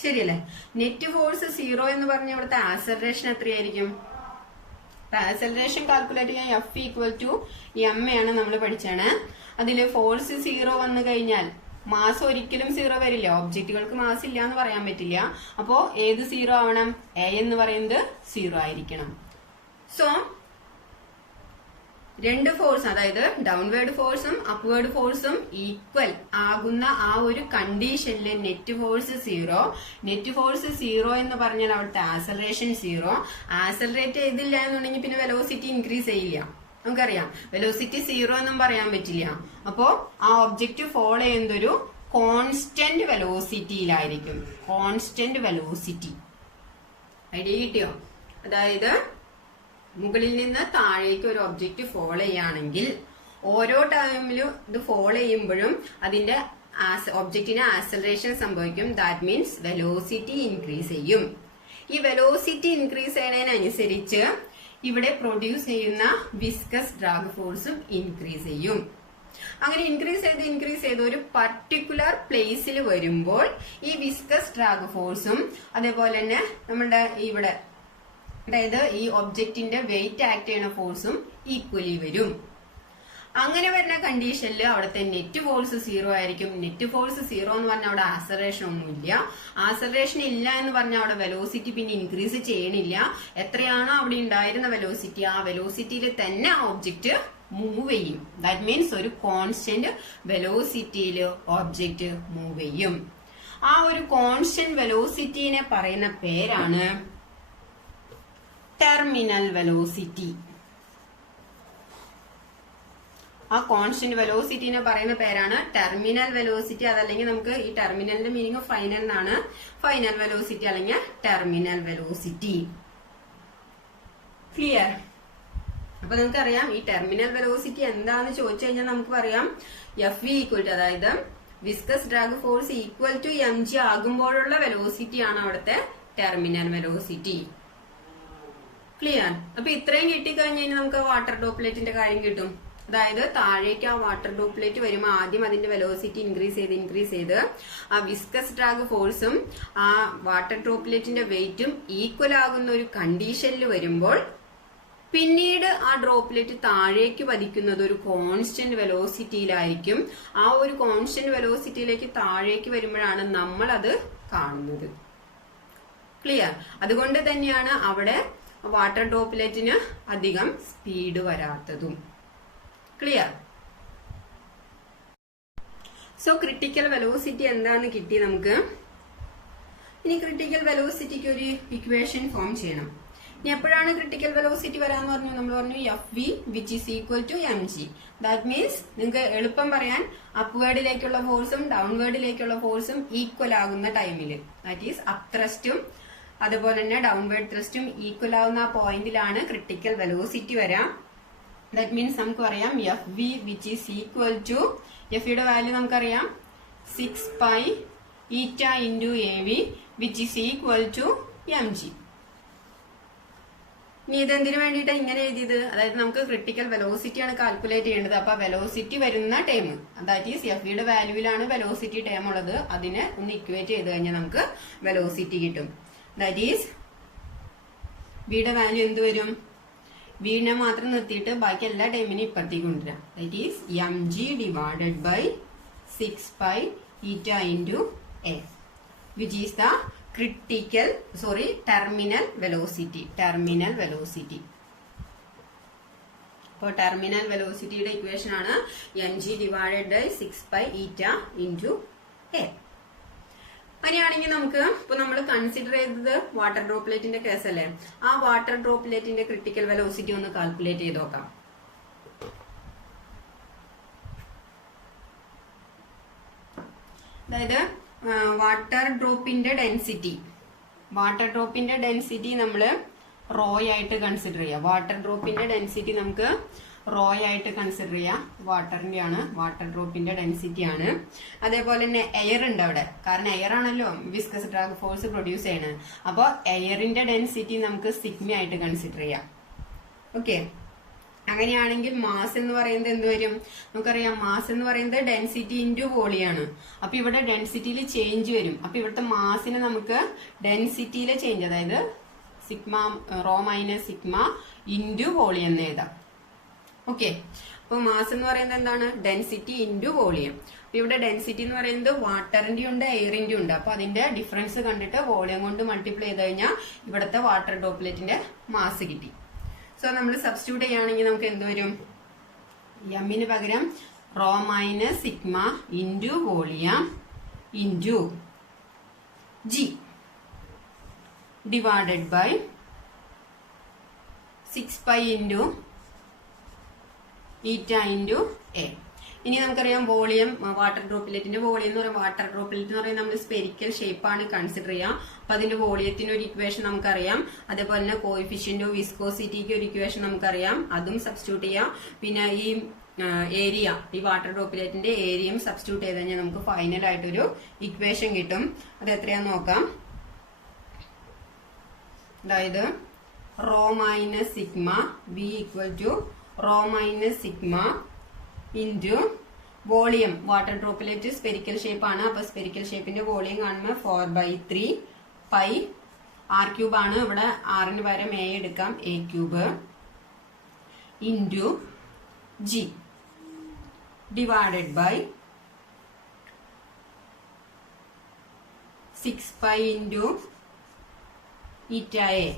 ശരിയല്ലേ? നെറ്റ് ഫോഴ്സ് 0 എന്ന് പറഞ്ഞ ഇവിടുത്തെ ആക്സലറേഷൻ എത്രയായിരിക്കും? ആക്സലറേഷൻ കാൽക്കുലേറ്റ് ചെയ്യാൻ F=m ആണ് നമ്മൾ പഠിച്ചാണ്. അതില് ഫോഴ്സ് 0 വന്നു കഴിഞ്ഞാൽ മാസ് ഒരിക്കലും 0 വരില്ല. ഒബ്ജക്റ്റുകൾക്ക് മാസ് ഇല്ല എന്ന് പറയാൻ പറ്റില്ല. അപ്പോ ഏത് 0 ആവണം? എ എന്ന് പറയുന്നത് 0 ആയിരിക്കണം. സോ രണ്ട് ഫോഴ്സ്, അതായത് ഡൗൺവേർഡ് ഫോഴ്സും അപ്വേർഡ് ഫോഴ്സും ഈക്വൽ ആകുന്ന ആ ഒരു കണ്ടീഷനിൽ നെറ്റ് ഫോഴ്സ് 0. നെറ്റ് ഫോഴ്സ് 0 എന്ന് പറഞ്ഞാൽ അവിടുത്തെ ആക്സലറേഷൻ 0. ആക്സലറേറ്റ് ചെയ്തില്ല എന്നുണ്ടെങ്കിൽ പിന്നെ വെലോസിറ്റി ഇൻക്രീസ് ചെയ്യില്ല. നമുക്കറിയാം വെലോസിറ്റി 0 എന്നും പറയാൻ പറ്റില്ല. അപ്പോ ആ ഒബ്ജക്റ്റ് ഫോളോ ചെയ്യുന്നതൊരു കോൺസ്റ്റന്റ് വെലോസിറ്റിയിലായിരിക്കും. കോൺസ്റ്റന്റ് വെലോസിറ്റി ഐഡിയ കിട്ടിയോ? അതായത് മുകളിൽ നിന്ന് താഴേക്ക് ഒരു ഒബ്ജക്റ്റ് ഫോളോ ചെയ്യുകയാണെങ്കിൽ ഓരോ ടൈമിലും ഇത് ഫോളോ ചെയ്യുമ്പോഴും അതിന്റെ ഒബ്ജക്റ്റിന് ആക്സലറേഷൻ സംഭവിക്കും. ദാറ്റ് മീൻസ് വെലോസിറ്റി ഇൻക്രീസ് ചെയ്യും. ഈ വെലോസിറ്റി ഇൻക്രീസ് ചെയ്യുന്നതിനനുസരിച്ച് ഇവിടെ പ്രൊഡ്യൂസ് ചെയ്യുന്ന വിസ്കസ് ഡ്രാഗ് ഫോഴ്സും ഇൻക്രീസ് ചെയ്യും. അങ്ങനെ ഇൻക്രീസ് ചെയ്ത് ഒരു പർട്ടിക്കുലർ പ്ലേസിൽ വരുമ്പോൾ ഈ വിസ്കസ് ഡ്രാഗ് ഫോഴ്സും അതേപോലെ തന്നെ നമ്മുടെ ഇവിടെ, അതായത് ഈ ഒബ്ജക്റ്റിന്റെ വെയിറ്റ് ആക്ട് ചെയ്യുന്ന ഫോഴ്സും ഈക്വലി വരും. അങ്ങനെ വരുന്ന കണ്ടീഷനിൽ അവിടുത്തെ നെറ്റ് ഫോഴ്സ് 0 ആയിരിക്കും. നെറ്റ് ഫോഴ്സ് 0 എന്ന് പറഞ്ഞാൽ അവിടെ ആക്സലറേഷൻ ഒന്നുമില്ല. ആക്സലറേഷൻ ഇല്ല എന്ന് പറഞ്ഞാൽ അവിടെ വെലോസിറ്റി പിന്നെ ഇൻക്രീസ് ചെയ്യണില്ല. എത്രയാണോ അവിടെ ഉണ്ടായിരുന്ന വെലോസിറ്റി, ആ വെലോസിറ്റിയിൽ തന്നെ ആ ഒബ്ജക്റ്റ് മൂവ് ചെയ്യും. ദാറ്റ് മീൻസ് ഒരു കോൺസ്റ്റന്റ് വെലോസിറ്റിയിൽ ഒബ്ജക്റ്റ് മൂവ് ചെയ്യും. ആ ഒരു കോൺസ്റ്റന്റ് വെലോസിറ്റിനെ പറയുന്ന പേരാണ് ടെർമിനൽ വെലോസിറ്റി. ആ കോൺസ്റ്റന്റ് വെലോസിറ്റിനെ പറയുന്ന പേരാണ് ടെർമിനൽ വെലോസിറ്റി. അതല്ലെങ്കിൽ നമുക്ക് ഈ ടെർമിനലിന്റെ മീനിങ് ഫൈനൽ എന്നാണ്. ഫൈനൽ വെലോസിറ്റി അല്ലെങ്കിൽ ടെർമിനൽ വെലോസിറ്റി. ക്ലിയർ? അപ്പൊ നമുക്കറിയാം ഈ ടെർമിനൽ വെലോസിറ്റി എന്താന്ന് ചോദിച്ചു കഴിഞ്ഞാൽ നമുക്ക് പറയാം F = അതായത് വിസ്കസ് ഡ്രാഗ് ഫോഴ്സ് = mg ആകുമ്പോഴുള്ള വെലോസിറ്റി ആണ് അവിടുത്തെ ടെർമിനൽ വെലോസിറ്റി. ക്ലിയർ? അപ്പൊ ഇത്രയും കിട്ടിക്കഴിഞ്ഞ് കഴിഞ്ഞാൽ നമുക്ക് വാട്ടർ ഡ്രോപ്ലെറ്റിന്റെ കാര്യം കിട്ടും. അതായത് താഴേക്ക് ആ വാട്ടർ ഡ്രോപ്ലെറ്റ് വരുമ്പോൾ ആദ്യം അതിന്റെ വെലോസിറ്റി ഇൻക്രീസ് ചെയ്ത് ആ വിസ്കസ് ഡ്രാഗ് ഫോഴ്സും ആ വാട്ടർ ഡ്രോപ്ലെറ്റിന്റെ വെയിറ്റും ഈക്വൽ ആകുന്ന ഒരു കണ്ടീഷനിൽ വരുമ്പോൾ പിന്നീട് ആ ഡ്രോപ്ലെറ്റ് താഴേക്ക് പതിക്കുന്നത് ഒരു കോൺസ്റ്റന്റ് വെലോസിറ്റിയിലായിരിക്കും. ആ ഒരു കോൺസ്റ്റന്റ് വെലോസിറ്റിയിലേക്ക് താഴേക്ക് വരുമ്പോഴാണ് നമ്മൾ അത് കാണുന്നത്. ക്ലിയർ? അതുകൊണ്ട് തന്നെയാണ് അവിടെ വാട്ടർ ഡ്രോപ്ലെറ്റിന് അധികം സ്പീഡ് വരാത്തതും. ക്ലിയർ? സോ ക്രിട്ടിക്കൽ വെലോസിറ്റി എന്താന്ന് കിട്ടി നമുക്ക്. ഇനി ക്രിട്ടിക്കൽ വെലോസിറ്റിക്ക് ഒരു ഇക്വേഷൻ ഫോം ചെയ്യണം. ഇനി എപ്പോഴാണ് ക്രിട്ടിക്കൽ വെലോസിറ്റി വരാന്ന് പറഞ്ഞു? നമ്മൾ പറഞ്ഞു F V which is equal to M G. That means നിങ്ങൾക്ക് എളുപ്പം പറയാൻ അപ്വേർഡിലേക്കുള്ള ഫോഴ്സും ഡൗൺവേർഡിലേക്കുള്ള ഫോഴ്സും ഈക്വൽ ആകുന്ന ടൈമിൽ, ദാറ്റ് ഈസ് അപ് ത്രസ്റ്റും അതുപോലെ തന്നെ ഡൗൺവേർഡ് ത്രസ്റ്റും ഈക്വൽ ആവുന്ന ആ പോയിന്റിലാണ് ക്രിട്ടിക്കൽ വെലോസിറ്റി വരാം. ദാറ്റ് മീൻസ് നമുക്ക് പറയാം F V which is equal to, F യുടെ വാല്യൂ നമുക്കറിയാം 6 pi eta into A V which is equal to M G. ഇനി ഇതെന്തിനു വേണ്ടിയിട്ട് ഇങ്ങനെ എഴുതിയത്? അതായത് നമുക്ക് ക്രിട്ടിക്കൽ വെലോസിറ്റി ആണ് കാൽക്കുലേറ്റ് ചെയ്യേണ്ടത്. അപ്പൊ വെലോസിറ്റി വരുന്ന ടൈം, ദാറ്റ് ഈസ് എഫ് യുടെ വാല്യൂവിലാണ് വെലോസിറ്റി ടൈം ഉള്ളത്, അതിനെ ഒന്ന് ഇക്വേറ്റ് ചെയ്ത് കഴിഞ്ഞാൽ നമുക്ക് വെലോസിറ്റി കിട്ടും. ദാറ്റ് ഈസ് വിയുടെ വാല്യൂ എന്ത് വരും? വിനെ മാത്രം നിർത്തിയിട്ട് ബാക്കി എല്ലാ ടൈമിനും ഇപ്പുറത്തേക്ക് കൊണ്ടുവരാം. That is m g divided by 6 pi eta into a which is the terminal velocity. അപ്പോൾ ടെർമിനൽ വെലോസിറ്റിയുടെ ഇക്വേഷൻ ആണ് m g divided by 6 pi eta into a. അങ്ങനെയാണെങ്കിൽ നമുക്ക് ഇപ്പൊ നമ്മൾ കൺസിഡർ ചെയ്തത് വാട്ടർ ഡ്രോപ്ലെറ്റിന്റെ കേസല്ലേ, ആ വാട്ടർ ഡ്രോപ്ലെറ്റിന്റെ ക്രിട്ടിക്കൽ വെലോസിറ്റി ഒന്ന് കാൽക്കുലേറ്റ് ചെയ്ത് നോക്കാം. അതായത് വാട്ടർ ഡ്രോപ്പിന്റെ ഡെൻസിറ്റി നമ്മൾ റോ ആയിട്ട് കൺസിഡർ ചെയ്യാം. വാട്ടർ ഡ്രോപ്പിന്റെ ഡെൻസിറ്റി നമുക്ക് റോ ആയിട്ട് കൺസിഡർ ചെയ്യാം. വാട്ടർ ഡ്രോപ്പിന്റെ ഡെൻസിറ്റി ആണ്. അതേപോലെ തന്നെ എയർ ഉണ്ട് അവിടെ, കാരണം എയർ ആണല്ലോ വിസ്കസ് ഡ്രാഗ് ഫോഴ്സ് പ്രൊഡ്യൂസ് ചെയ്യണത്. അപ്പൊ എയറിന്റെ ഡെൻസിറ്റി നമുക്ക് സിഗ്മ ആയിട്ട് കൺസിഡർ ചെയ്യാം. ഓക്കെ, അങ്ങനെയാണെങ്കിൽ മാസ് എന്ന് പറയുന്നത് എന്ത് വരും? നമുക്കറിയാം മാസ് എന്ന് പറയുന്നത് ഡെൻസിറ്റി ഇൻറ്റു വോളിയാണ്. അപ്പൊ ഇവിടെ ഡെൻസിറ്റിയിൽ ചേഞ്ച് വരും. അപ്പൊ ഇവിടുത്തെ മാസിന് നമുക്ക് ഡെൻസിറ്റിയിലെ ചേഞ്ച്, അതായത് sigma rho minus sigma into volume എന്ന് എഴുതാം. ഓക്കെ, അപ്പൊ മാസ് എന്ന് പറയുന്നത് എന്താണ്? Density into volume. അപ്പൊ ഇവിടെ ഡെൻസിറ്റി എന്ന് പറയുന്നത് വാട്ടറിന്റെ ഉണ്ട് എയറിന്റെ ഉണ്ട്. അപ്പൊ അതിന്റെ ഡിഫറൻസ് കണ്ടിട്ട് വോളിയം കൊണ്ട് മൾട്ടിപ്ലൈ ചെയ്ത് കഴിഞ്ഞാൽ ഇവിടുത്തെ വാട്ടർ ഡ്രോപ്ലെറ്റിന്റെ മാസ് കിട്ടി. സോ നമ്മൾ സബ്സ്റ്റിറ്റ്യൂട്ട് ചെയ്യുകയാണെങ്കിൽ നമുക്ക് എന്ത് വരും? എമ്മിന് പകരം rho minus sigma into volume into G divided by 6 pi into eta into A. ഇനി നമുക്കറിയാം വോളിയം, വാട്ടർ ഡ്രോപ്ലെറ്റിന്റെ വോളിയം എന്ന് പറയുമ്പോൾ വാട്ടർ ഡ്രോപ്ലെറ്റ് എന്ന് പറയുന്നത് നമ്മൾ സ്പെരിക്കൽ ഷേപ്പാണ് കൺസിഡർ ചെയ്യുക. അപ്പൊ അതിന്റെ വോളിയത്തിന് ഒരു ഇക്വേഷൻ നമുക്കറിയാം. അതേപോലെ തന്നെ കോയിഫിഷ്യന്റ് ഓഫ് വിസ്കോസിറ്റിക്ക് ഒരു ഇക്വേഷൻ നമുക്കറിയാം, അതും സബ്സ്റ്റിറ്റ്യൂട്ട് ചെയ്യാം. പിന്നെ ഈ ഏരിയ, ഈ വാട്ടർ ഡ്രോപ്ലെറ്റിന്റെ ഏരിയയും സബ്സ്റ്റിറ്റ്യൂട്ട് ചെയ്ത് കഴിഞ്ഞാൽ നമുക്ക് ഫൈനൽ ആയിട്ടൊരു ഇക്വേഷൻ കിട്ടും. അത് എത്രയാന്ന് നോക്കാം. അതായത് rho minus sigma V equal to rho minus sigma into volume. Water droplet spherical shape ആണ്. അപ്പൊ സ്പെരിക്കൽ ഷേപ്പിന്റെ വോളിയം കാണുമ്പോൾ 4/3 പൈ ആർ ക്യൂബ് ആണ്. ഇവിടെ ആറിന് പകരം എ എടുക്കാം, A cube into G divided by 6 pi into eta A.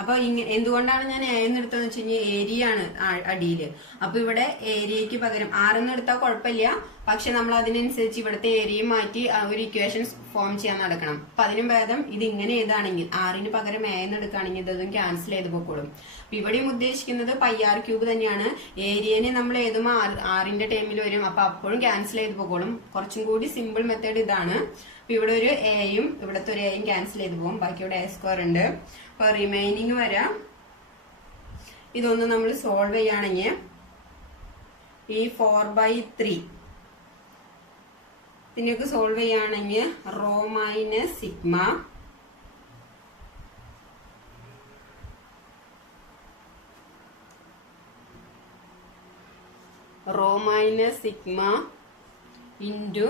അപ്പൊ എന്തുകൊണ്ടാണ് ഞാൻ എ എന്ന് എടുത്തതെന്ന് വെച്ച് കഴിഞ്ഞാൽ ഏരിയ ആണ് അടിയില്. അപ്പൊ ഇവിടെ ഏരിയക്ക് പകരം ആറെന്ന് എടുത്താൽ കുഴപ്പമില്ല, പക്ഷെ നമ്മൾ അതിനനുസരിച്ച് ഇവിടുത്തെ ഏരിയയും മാറ്റി ഒരു ഇക്വേഷൻ ഫോം ചെയ്യാൻ നടക്കണം. അപ്പൊ അതിനും ഭേദം ഇത് ഇങ്ങനെ ഏതാണെങ്കിൽ ആറിന് പകരം എ എന്ന് എടുക്കുകയാണെങ്കിൽ ഇതൊന്നും ക്യാൻസൽ ചെയ്ത് പോക്കോളും. അപ്പൊ ഇവിടെയും ഉദ്ദേശിക്കുന്നത് പൈ ആർ ക്യൂബ് തന്നെയാണ്. ഏരിയനെ നമ്മൾ ഏതും ആറിന്റെ ടൈമിൽ വരും, അപ്പൊ അപ്പോഴും ക്യാൻസൽ ചെയ്ത് പോക്കോളും. കുറച്ചും കൂടി സിമ്പിൾ മെത്തേഡ് ഇതാണ്. അപ്പൊ ഇവിടെ ഒരു എയും ഇവിടുത്തെ ഒരു എയും ക്യാൻസൽ ചെയ്ത് പോകും, ബാക്കി ഇവിടെ എ സ്ക്വയർ ഉണ്ട്. അപ്പൊ റിമൈനിങ് വരാം. ഇതൊന്ന് നമ്മൾ സോൾവ് ചെയ്യുകയാണെങ്കിൽ ഈ 4/3 ഇതിനൊക്കെ സോൾവ് ചെയ്യുകയാണെങ്കിൽ rho minus sigma rho minus sigma into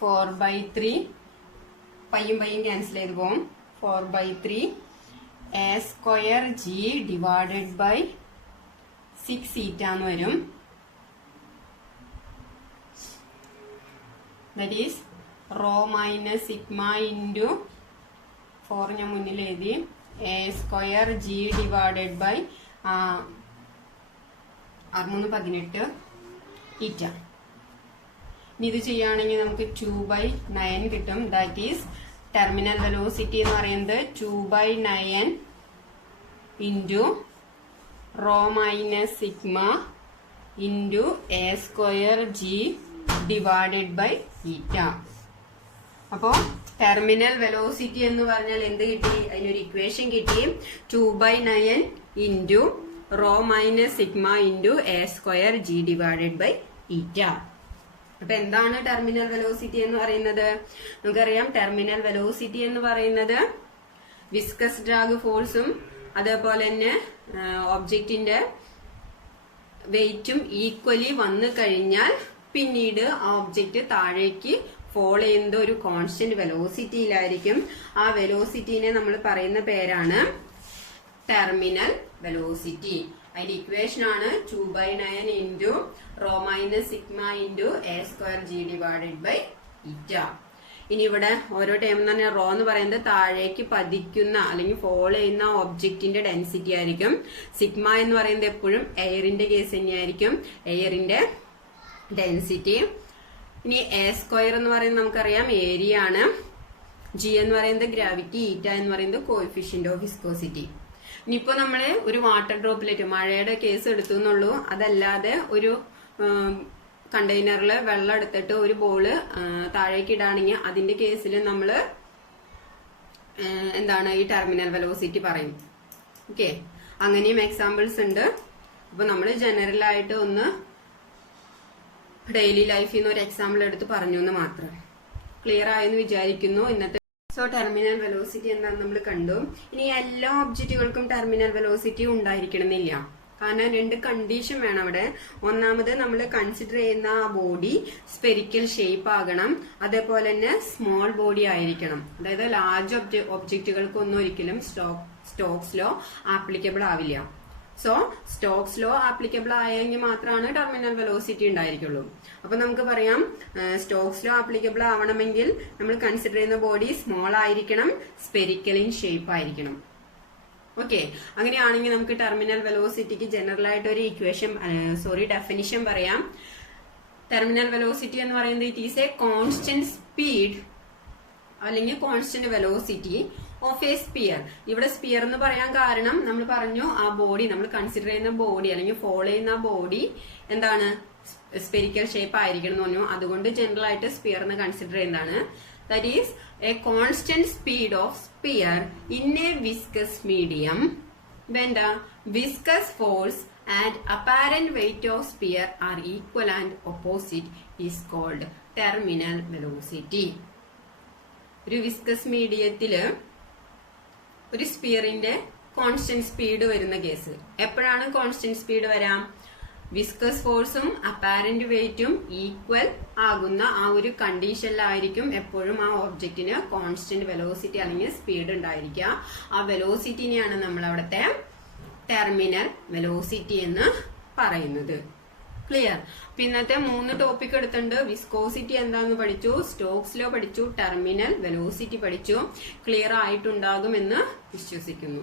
4/3 പയ്യും ക്യാൻസൽ ചെയ്ത് പോകും 4/3 a square g divided by 6 theta എന്ന് വരും. That is rho minus sigma into 4 ഞാൻ മുന്നിൽ എഴുതി a square g divided by 18 theta. ഇനി ഇത് ചെയ്യുകയാണെങ്കിൽ നമുക്ക് 2/9 കിട്ടും. ദാറ്റ് ഈസ് ടെർമിനൽ വെലോസിറ്റി എന്ന് പറയുന്നത് 2/9 into rho minus sigma into a square g divided by theta. അപ്പോ ടെർമിനൽ വെലോസിറ്റി എന്ന് പറഞ്ഞാൽ എന്ത് കിട്ടി? അതിനൊരു ഇക്വേഷൻ കിട്ടി 2/9 into rho minus sigma into a square g divided by theta. അപ്പൊ എന്താണ് ടെർമിനൽ വെലോസിറ്റി എന്ന് പറയുന്നത്? നമുക്കറിയാം ടെർമിനൽ വെലോസിറ്റി എന്ന് പറയുന്നത് വിസ്കസ് ഡ്രാഗ് ഫോഴ്സും അതേപോലെ തന്നെ ഒബ്ജക്റ്റിന്റെ വെയിറ്റും ഈക്വലി വന്നു കഴിഞ്ഞാൽ പിന്നീട് ആ ഒബ്ജക്റ്റ് താഴേക്ക് ഫോൾ ചെയ്യുന്നത് ഒരു കോൺസ്റ്റന്റ് വെലോസിറ്റിയിലായിരിക്കും. ആ വെലോസിറ്റിനെ നമ്മൾ പറയുന്ന പേരാണ് ടെർമിനൽ വെലോസിറ്റി. അതിന്റെ ഇക്വേഷൻ ആണ് 2/9 into rho minus sigma into a square g divided by theta. ഇനി ഇവിടെ ഓരോ ടൈം എന്ന് പറഞ്ഞാൽ റോ എന്ന് പറയുന്നത് താഴേക്ക് പതിക്കുന്ന അല്ലെങ്കിൽ ഫോൾ ചെയ്യുന്ന ഒബ്ജക്റ്റിന്റെ ഡെൻസിറ്റി ആയിരിക്കും. സിഗ്മ എന്ന് പറയുന്നത് എപ്പോഴും എയറിന്റെ കേസ് തന്നെയായിരിക്കും, എയറിന്റെ ഡെൻസിറ്റി. ഇനി a സ്ക്വയർ എന്ന് പറയുന്നത് നമുക്കറിയാം ഏരിയ ആണ്. g എന്ന് പറയുന്നത് ഗ്രാവിറ്റി, ഈറ്റ എന്ന് പറയുന്നത് കോഎഫിഷ്യന്റ് ഓഫ് വിസ്കോസിറ്റി. ഇനിയിപ്പോ നമ്മള് ഒരു വാട്ടർ ഡ്രോപ്ലെറ്റ് മഴയുടെ കേസ് എടുത്തു എന്നുള്ളൂ. അതല്ലാതെ ഒരു കണ്ടെയ്നറിൽ വെള്ളം എടുത്തിട്ട് ഒരു ബോള് താഴേക്ക് ഇടാണെങ്കിൽ അതിന്റെ കേസിൽ നമ്മള് എന്താണ് ഈ ടെർമിനൽ വെലോസിറ്റി പറയും. ഓക്കെ, അങ്ങനെയും എക്സാമ്പിൾസ് ഉണ്ട്. അപ്പൊ നമ്മൾ ജനറൽ ആയിട്ട് ഒന്ന് ഡെയിലി ലൈഫിൽ നിന്ന് ഒരു എക്സാമ്പിൾ എടുത്ത് പറഞ്ഞു എന്ന് മാത്രം. ക്ലിയർ ആയെന്ന് വിചാരിക്കുന്നു ഇന്നത്തെ. സോ ടെർമിനൽ വെലോസിറ്റി എന്താണെന്ന് നമ്മൾ കണ്ടു. ഇനി എല്ലാ ഒബ്ജക്റ്റുകൾക്കും ടെർമിനൽ വെലോസിറ്റി ഉണ്ടായിരിക്കണമെന്നില്ല. കാരണം 2 കണ്ടീഷൻ വേണം അവിടെ. ഒന്നാമത് നമ്മൾ കൺസിഡർ ചെയ്യുന്ന ആ ബോഡി സ്പെരിക്കൽ ഷേപ്പ് ആകണം, അതേപോലെ തന്നെ സ്മോൾ ബോഡി ആയിരിക്കണം. അതായത് ലാർജ് ഒബ്ജക്റ്റുകൾക്കൊന്നും ഒരിക്കലും സ്റ്റോക്സ് ലോ ആപ്ലിക്കബിൾ ആവില്ല. സോ സ്റ്റോക്സ് ലോ ആപ്ലിക്കബിൾ ആയെങ്കിൽ മാത്രമാണ് ടെർമിനൽ വെലോസിറ്റി ഉണ്ടായിരിക്കുള്ളൂ. അപ്പൊ നമുക്ക് പറയാം സ്റ്റോക്സ് ലോ ആപ്ലിക്കബിൾ ആവണമെങ്കിൽ നമ്മൾ കൺസിഡർ ചെയ്യുന്ന ബോഡി സ്മോൾ ആയിരിക്കണം, സ്പെരിക്കൽ ഇൻ ഷേപ്പ് ആയിരിക്കണം. ഓക്കെ, അങ്ങനെയാണെങ്കിൽ നമുക്ക് ടെർമിനൽ വെലോസിറ്റിക്ക് ജനറൽ ആയിട്ട് ഒരു ഡെഫിനിഷൻ പറയാം. ടെർമിനൽ വെലോസിറ്റി എന്ന് പറയുന്നത് it is a constant speed അല്ലെങ്കിൽ constant velocity of a sphere. ഇവിടെ സ്പിയർ എന്ന് പറയാൻ കാരണം നമ്മൾ പറഞ്ഞു ആ ബോഡി നമ്മൾ കൺസിഡർ ചെയ്യുന്ന ബോഡി അല്ലെങ്കിൽ ഫോളോ ചെയ്യുന്ന ബോഡി എന്താണ് സ്പെരിക്കൽ ഷേപ്പ് ആയിരിക്കണം എന്ന് പറഞ്ഞു. അതുകൊണ്ട് ജനറൽ ആയിട്ട് സ്പിയർ എന്ന് കൺസിഡർ ചെയ്യുന്നതാണ്. That is a constant speed of sphere in a viscous medium when the viscous force and apparent weight of sphere are equal and opposite is called terminal velocity. ഒരു viscous മീഡിയത്തില് ഒരു സ്പിയറിന്റെ constant speed വരുന്ന case. എപ്പോഴാണ് constant speed വരാം? Viscous ഫോഴ്സും apparent വെയിറ്റും equal ആകുന്ന ആ ഒരു കണ്ടീഷനിലായിരിക്കും എപ്പോഴും ആ ഒബ്ജക്റ്റിന് കോൺസ്റ്റന്റ് വെലോസിറ്റി അല്ലെങ്കിൽ സ്പീഡ് ഉണ്ടായിരിക്കുക. ആ വെലോസിറ്റിനെയാണ് നമ്മൾ അവിടുത്തെ ടെർമിനൽ വെലോസിറ്റി എന്ന് പറയുന്നത്. ക്ലിയർ? അപ്പൊ ഇന്നത്തെ 3 ടോപ്പിക് എടുത്തിട്ടുണ്ട്. വിസ്കോസിറ്റി എന്താന്ന് പഠിച്ചു, സ്റ്റോക്സ് ലോ പഠിച്ചു, ടെർമിനൽ വെലോസിറ്റി പഠിച്ചു. ക്ലിയർ ആയിട്ടുണ്ടാകുമെന്ന് വിശ്വസിക്കുന്നു.